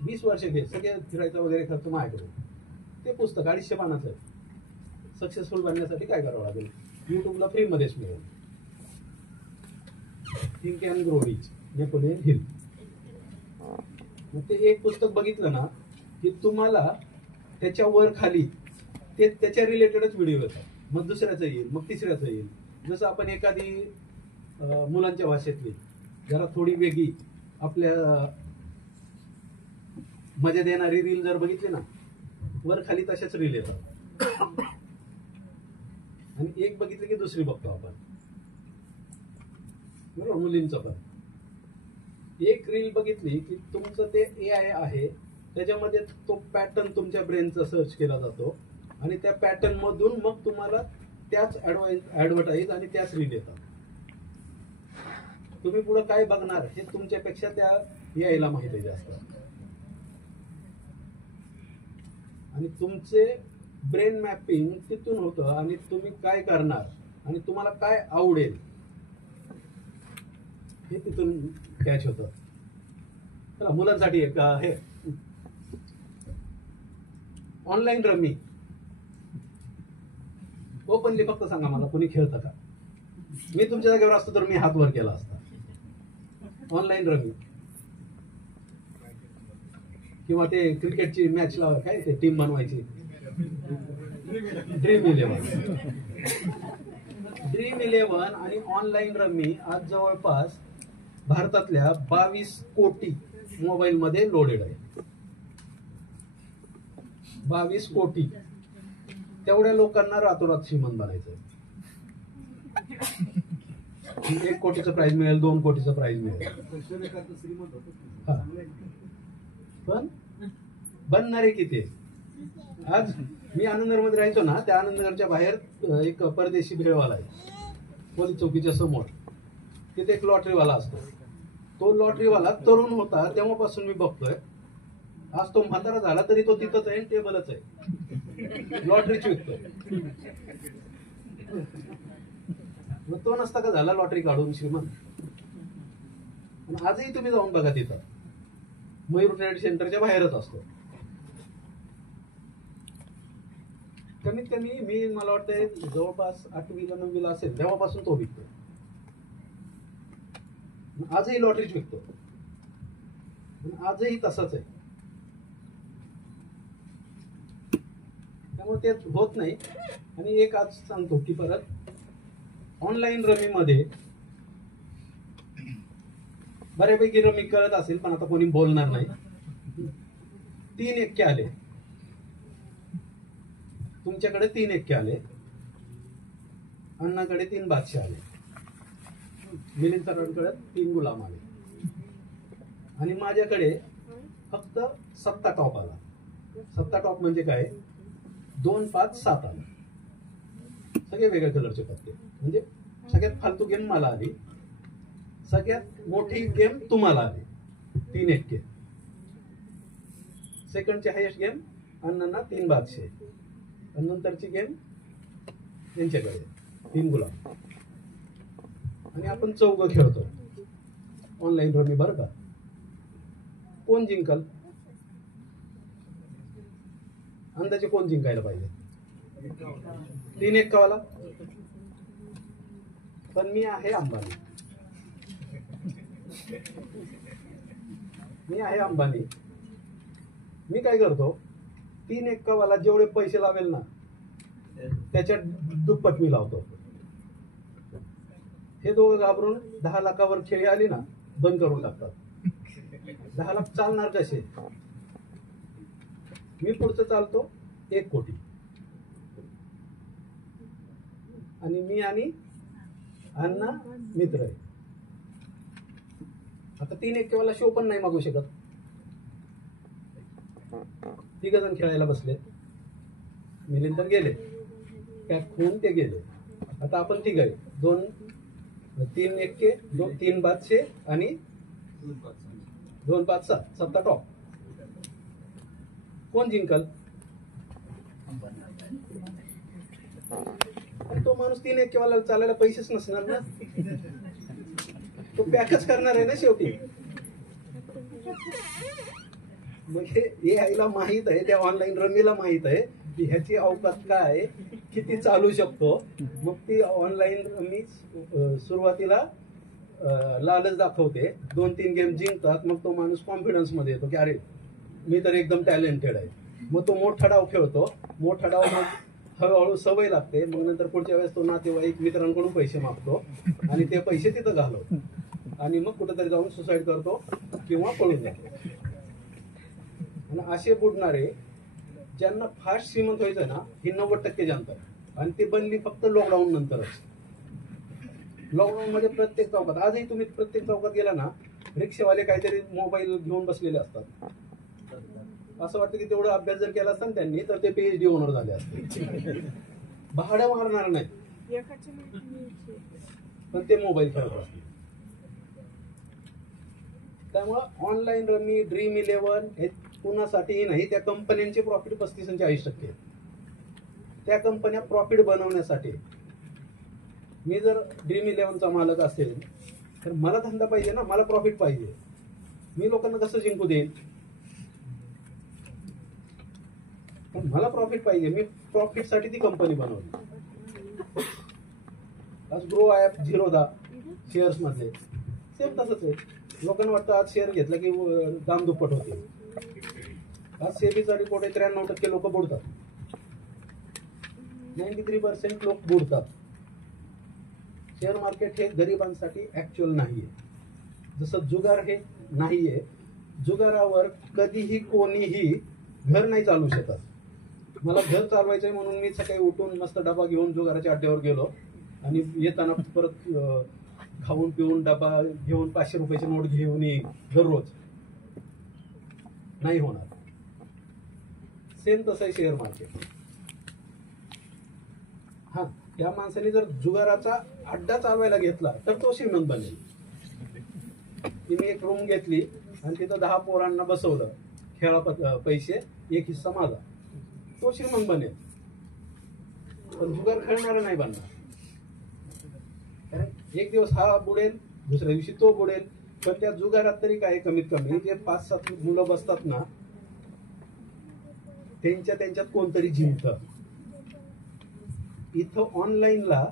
20 वर्ष घे, सगळे फिरायचा वगैरे खर्च माझ्याकडे. ते पुस्तक 250 पानाचं आहे. सक्सेसफुल बनण्यासाठी काय करावं लागेल? युट्यूबला फ्री मध्येच मिळेल. Think and grow rich, Napoleon Hill. मग ते एक पुस्तक बघितलं ना की तुम्हाला त्याच्या वर खाली ते त्याच्या रिलेटेडच व्हिडिओ येतात. मग दुसऱ्याचं येईल, मग तिसऱ्याचं येईल. जसं आपण एखादी मुलांच्या भाषेतली जरा थोडी वेगळी आपल्या मजा देणारी रील जर बघितली ना, वर खाली तशाच रील येतात. आणि एक बघितली की दुसरी बघतो आपण, बरोबर. मुलींचं पण एक रील बघितली की तुमचं ते AI आहे, त्याच्यामध्ये तो पॅटर्न तुमच्या ब्रेनचा सर्च केला जातो आणि त्या पॅटर्न मधून मग तुम्हाला त्याच ऍडव्हर्टाईज आणि त्याच रील येतात. तुम्ही पुढे काय बघणार हे तुमच्यापेक्षा त्या AI ला माहिती आहे जास्त. आणि तुमचे ब्रेन मॅपिंग तिथून होतं आणि तुम्ही काय करणार आणि तुम्हाला काय आवडेल हे तिथून कॅच होतं. चला, मुलांसाठी एक हे ऑनलाईन रमी ओपनली फक्त सांगा मला कोणी खेळतं का? मी तुमच्या जागेवर असतो तर मी हात वर केला असता. ऑनलाईन रमी किंवा ते क्रिकेटची मॅच लावा, काय ते टीम बनवायची, ड्रीम इलेव्हन आणि ऑनलाईन रमी आज जवळपास भारतातल्या 22 कोटी मोबाईल मध्ये लोडेड आहे. 22 कोटी. तेवढ्या लोकांना रातोरात श्रीमंत बनायचं. 1 कोटीचं प्राइज मिळेल, 2 कोटीचं प्राइज मिळेल, पण बनणारे किती? आज मी आनंदनगरमध्ये राहायचो ना, त्या आनंदनगरच्या बाहेर एक परदेशी भेळवाला आहे, पोलीस चौकीच्या समोर. तिथे एक लॉटरीवाला असतो. तो लॉटरीवाला तरुण होता तेव्हापासून मी बघतोय, आज तो म्हातारा झाला तरी तो तिथंच आहे, टेबलच आहे, लॉटरीच विकतोय. मग तो नसता का झाला लॉटरी काढून श्रीमंत? आजही तुम्ही जाऊन बघा, तिथं मयूर ट्रेड सेंटरच्या बाहेरच असतो. कमीत कमी मी मला वाटतंय जवळपास 8वीला 9वीला असेल तेव्हापासून तो विकतो. आजही लॉटरीच विकतो, आजही तसंच आहे. त्यामुळे ते होत नाही. आणि एक आज सांगतो की परत ऑनलाईन रमी मध्ये बऱ्यापैकी रमी कळत असेल, पण आता कोणी बोलणार नाही. 3 एक्के आले तुमच्याकडे, 3 एक्के आले, अण्णाकडे 3 बादशाह आले, मिलिंद सरांकडे 3 गुलाम आले, आणि माझ्याकडे फक्त सत्ता टॉप आला. सत्ता टॉप म्हणजे काय? 2, 5, 7 आले. सगळे वेगळ्या कलरचे पत्ते. म्हणजे सगळ्यात फालतू गेम मला आली, सगळ्यात मोठी गेम तुम्हाला आली. 3 एक्के. सेकंडची हायेस्ट गेम अण्णांना 3 बादशे, आणि नंतरची गेम यांच्याकडे 3 गुलाम. आणि आपण 4 खेळतो ऑनलाईन रमी, बरं का? कोण जिंकल? अंदाजे कोण जिंकायला पाहिजे? 3 एक्कावाला. पण मी आहे अंबानी, मी काय करतो, 3 एक्कावाला जेवढे पैसे लावेल ना त्याच्या दुप्पट मी लावतो. हे दोघं घाबरून 10 लाखावर खेळी आली ना, बंद करून टाकतात. 10 लाख चालणार कसे? मी पुढचं चालतो 1 कोटी. आणि मी आणि अण्णा मित्र आहे. आता 3 एक्केवाला शो पण नाही मागू शकत. 3 जण खेळायला बसले, मिलिंद तर गेले, पॅक होऊन ते गेले. आता आपण 3 आहे, 3 एक्के, 3 बादशे आणि 2, 5, 7, सत्ता टॉप. कोण जिंकल? तो माणूस 3 एक्केवाला चालायला पैसेच नसणार ना, तो पॅकच करणार आहे ना शेवटी. मग हे आईला माहित आहे, त्या ऑनलाईन रमीला माहित आहे की ह्याची अवकाश काय, किती चालू शकतो. मग ती ऑनलाईन रमी सुरुवातीला लालच दाखवते, 2-3 गेम जिंकतात, मग तो माणूस कॉन्फिडन्स मध्ये येतो की अरे मी तर एकदम टॅलेंटेड आहे. मग तो मोठा डाव खेळतो, मोठा डाव मग हळूहळू सवय लागते. मग नंतर पुढच्या वेळेस तो नातेवाईक मित्रांकडून पैसे मागतो आणि ते पैसे तिथं घालवतो, आणि मग कुठेतरी जाऊन सुसाईड करतो किंवा पळून जातो. आणि असे बुडणारे ज्यांना फास्ट श्रीमंत व्हायचं ना, ही 90% जनता आहे. आणि ती बनली फक्त लॉकडाऊन नंतरच. लॉकडाऊन मध्ये प्रत्येक चौकात, आजही तुम्ही प्रत्येक चौकात गेला ना, रिक्षावाले काहीतरी मोबाईल घेऊन बसलेले असतात. असं वाटतं की तेवढा अभ्यास जर केला असता त्यांनी तर ते PhD ओनर झाले असते. भाडं मारणार नाही, पण ते मोबाईल खेळत असते. त्यामुळं ऑनलाईन रमी, ड्रीम इलेव्हन हे कुणासाठीही नाही, त्या कंपन्यांचे प्रॉफिट 35-40% आहेत. त्या कंपन्या प्रॉफिट बनवण्यासाठी. मी जर ड्रीम इलेव्हनचा मालक असेल तर मला धंदा पाहिजे ना, मला प्रॉफिट पाहिजे. मी लोकांना कसं जिंकू देईन? पण मला प्रॉफिट पाहिजे. मी प्रॉफिटसाठी ती कंपनी बनवली. आज ग्रो ॲप, झिरोदा शेअर्स मध्ये सेम तसंच आहे. लोकांना वाटतं आज शेअर घेतला की दाम दुप्पट होते. आज सेबीचा रिपोर्ट आहे 93% लोक बुडतात. 93% लोक बुडतात. शेअर मार्केट हे गरिबांसाठी ऍक्च्युअल नाहीये. जसं जुगार हे नाहीये. जुगारावर कधीही कोणीही घर नाही चालू शकत. मला घर चालवायचंय म्हणून मी सकाळी उठून मस्त डबा घेऊन जुगाराच्या अड्ड्यावर गेलो आणि येताना परत खाऊन पिऊन डबा घेऊन 500 रुपयाची नोट घेऊन ये दररोज. नाही होणार. सेम तसं आहे शेअर मार्केट. हा, त्या माणसाने जर जुगाराचा अड्डा चालवायला घेतला तर तो श्रीमंत बनेल. तिने एक रूम घेतली आणि तिथं 10 पोरांना बसवलं. खेळा पैसे एक हिस्सा माझा. तो श्रीमंत बनेल. पण जुगार खेळणारा नाही बनणार. कारण एक दिवस हा बुडेल, दुसऱ्या दिवशी तो बुडेल. पण त्या जुगारात तरी काय कमीत कमी जे 5-7 मुलं बसतात ना, त्यांच्यात कोणतरी जिंकतं. इथं ऑनलाईनला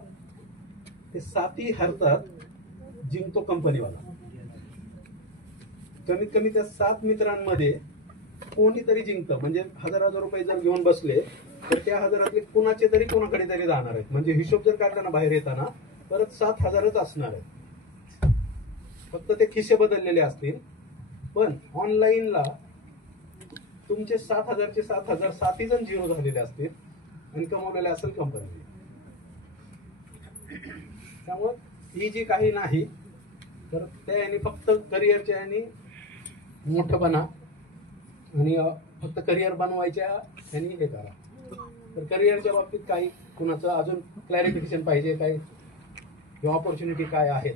ते 7ही हरतात, जिंकतो कंपनीवाला. कमीत कमी त्या 7 मित्रांमध्ये कोणीतरी जिंकतं. म्हणजे 1000 रुपये जर घेऊन बसले तर त्या 1000 कुणाचे तरी कोणाकडे तरी जाणार आहेत. म्हणजे हिशोब जर काढताना बाहेर येताना परत 7000च असणार आहेत. फक्त ते खिसे बदललेले असतील. पण ऑनलाईनला तुमचे 7000चे 7000 7ही जण झिरो झालेले असतील आणि कमवलेले असेल कंपनी. त्यामुळे ही जी काही नाही तर त्या यांनी फक्त करिअरच्या यांनी मोठपणा आणि फक्त करिअर बनवायच्या यांनी हे करा. तर करिअरच्या बाबतीत काही कुणाचं अजून क्लॅरिफिकेशन पाहिजे काय किंवा ऑपॉर्च्युनिटी काय आहेत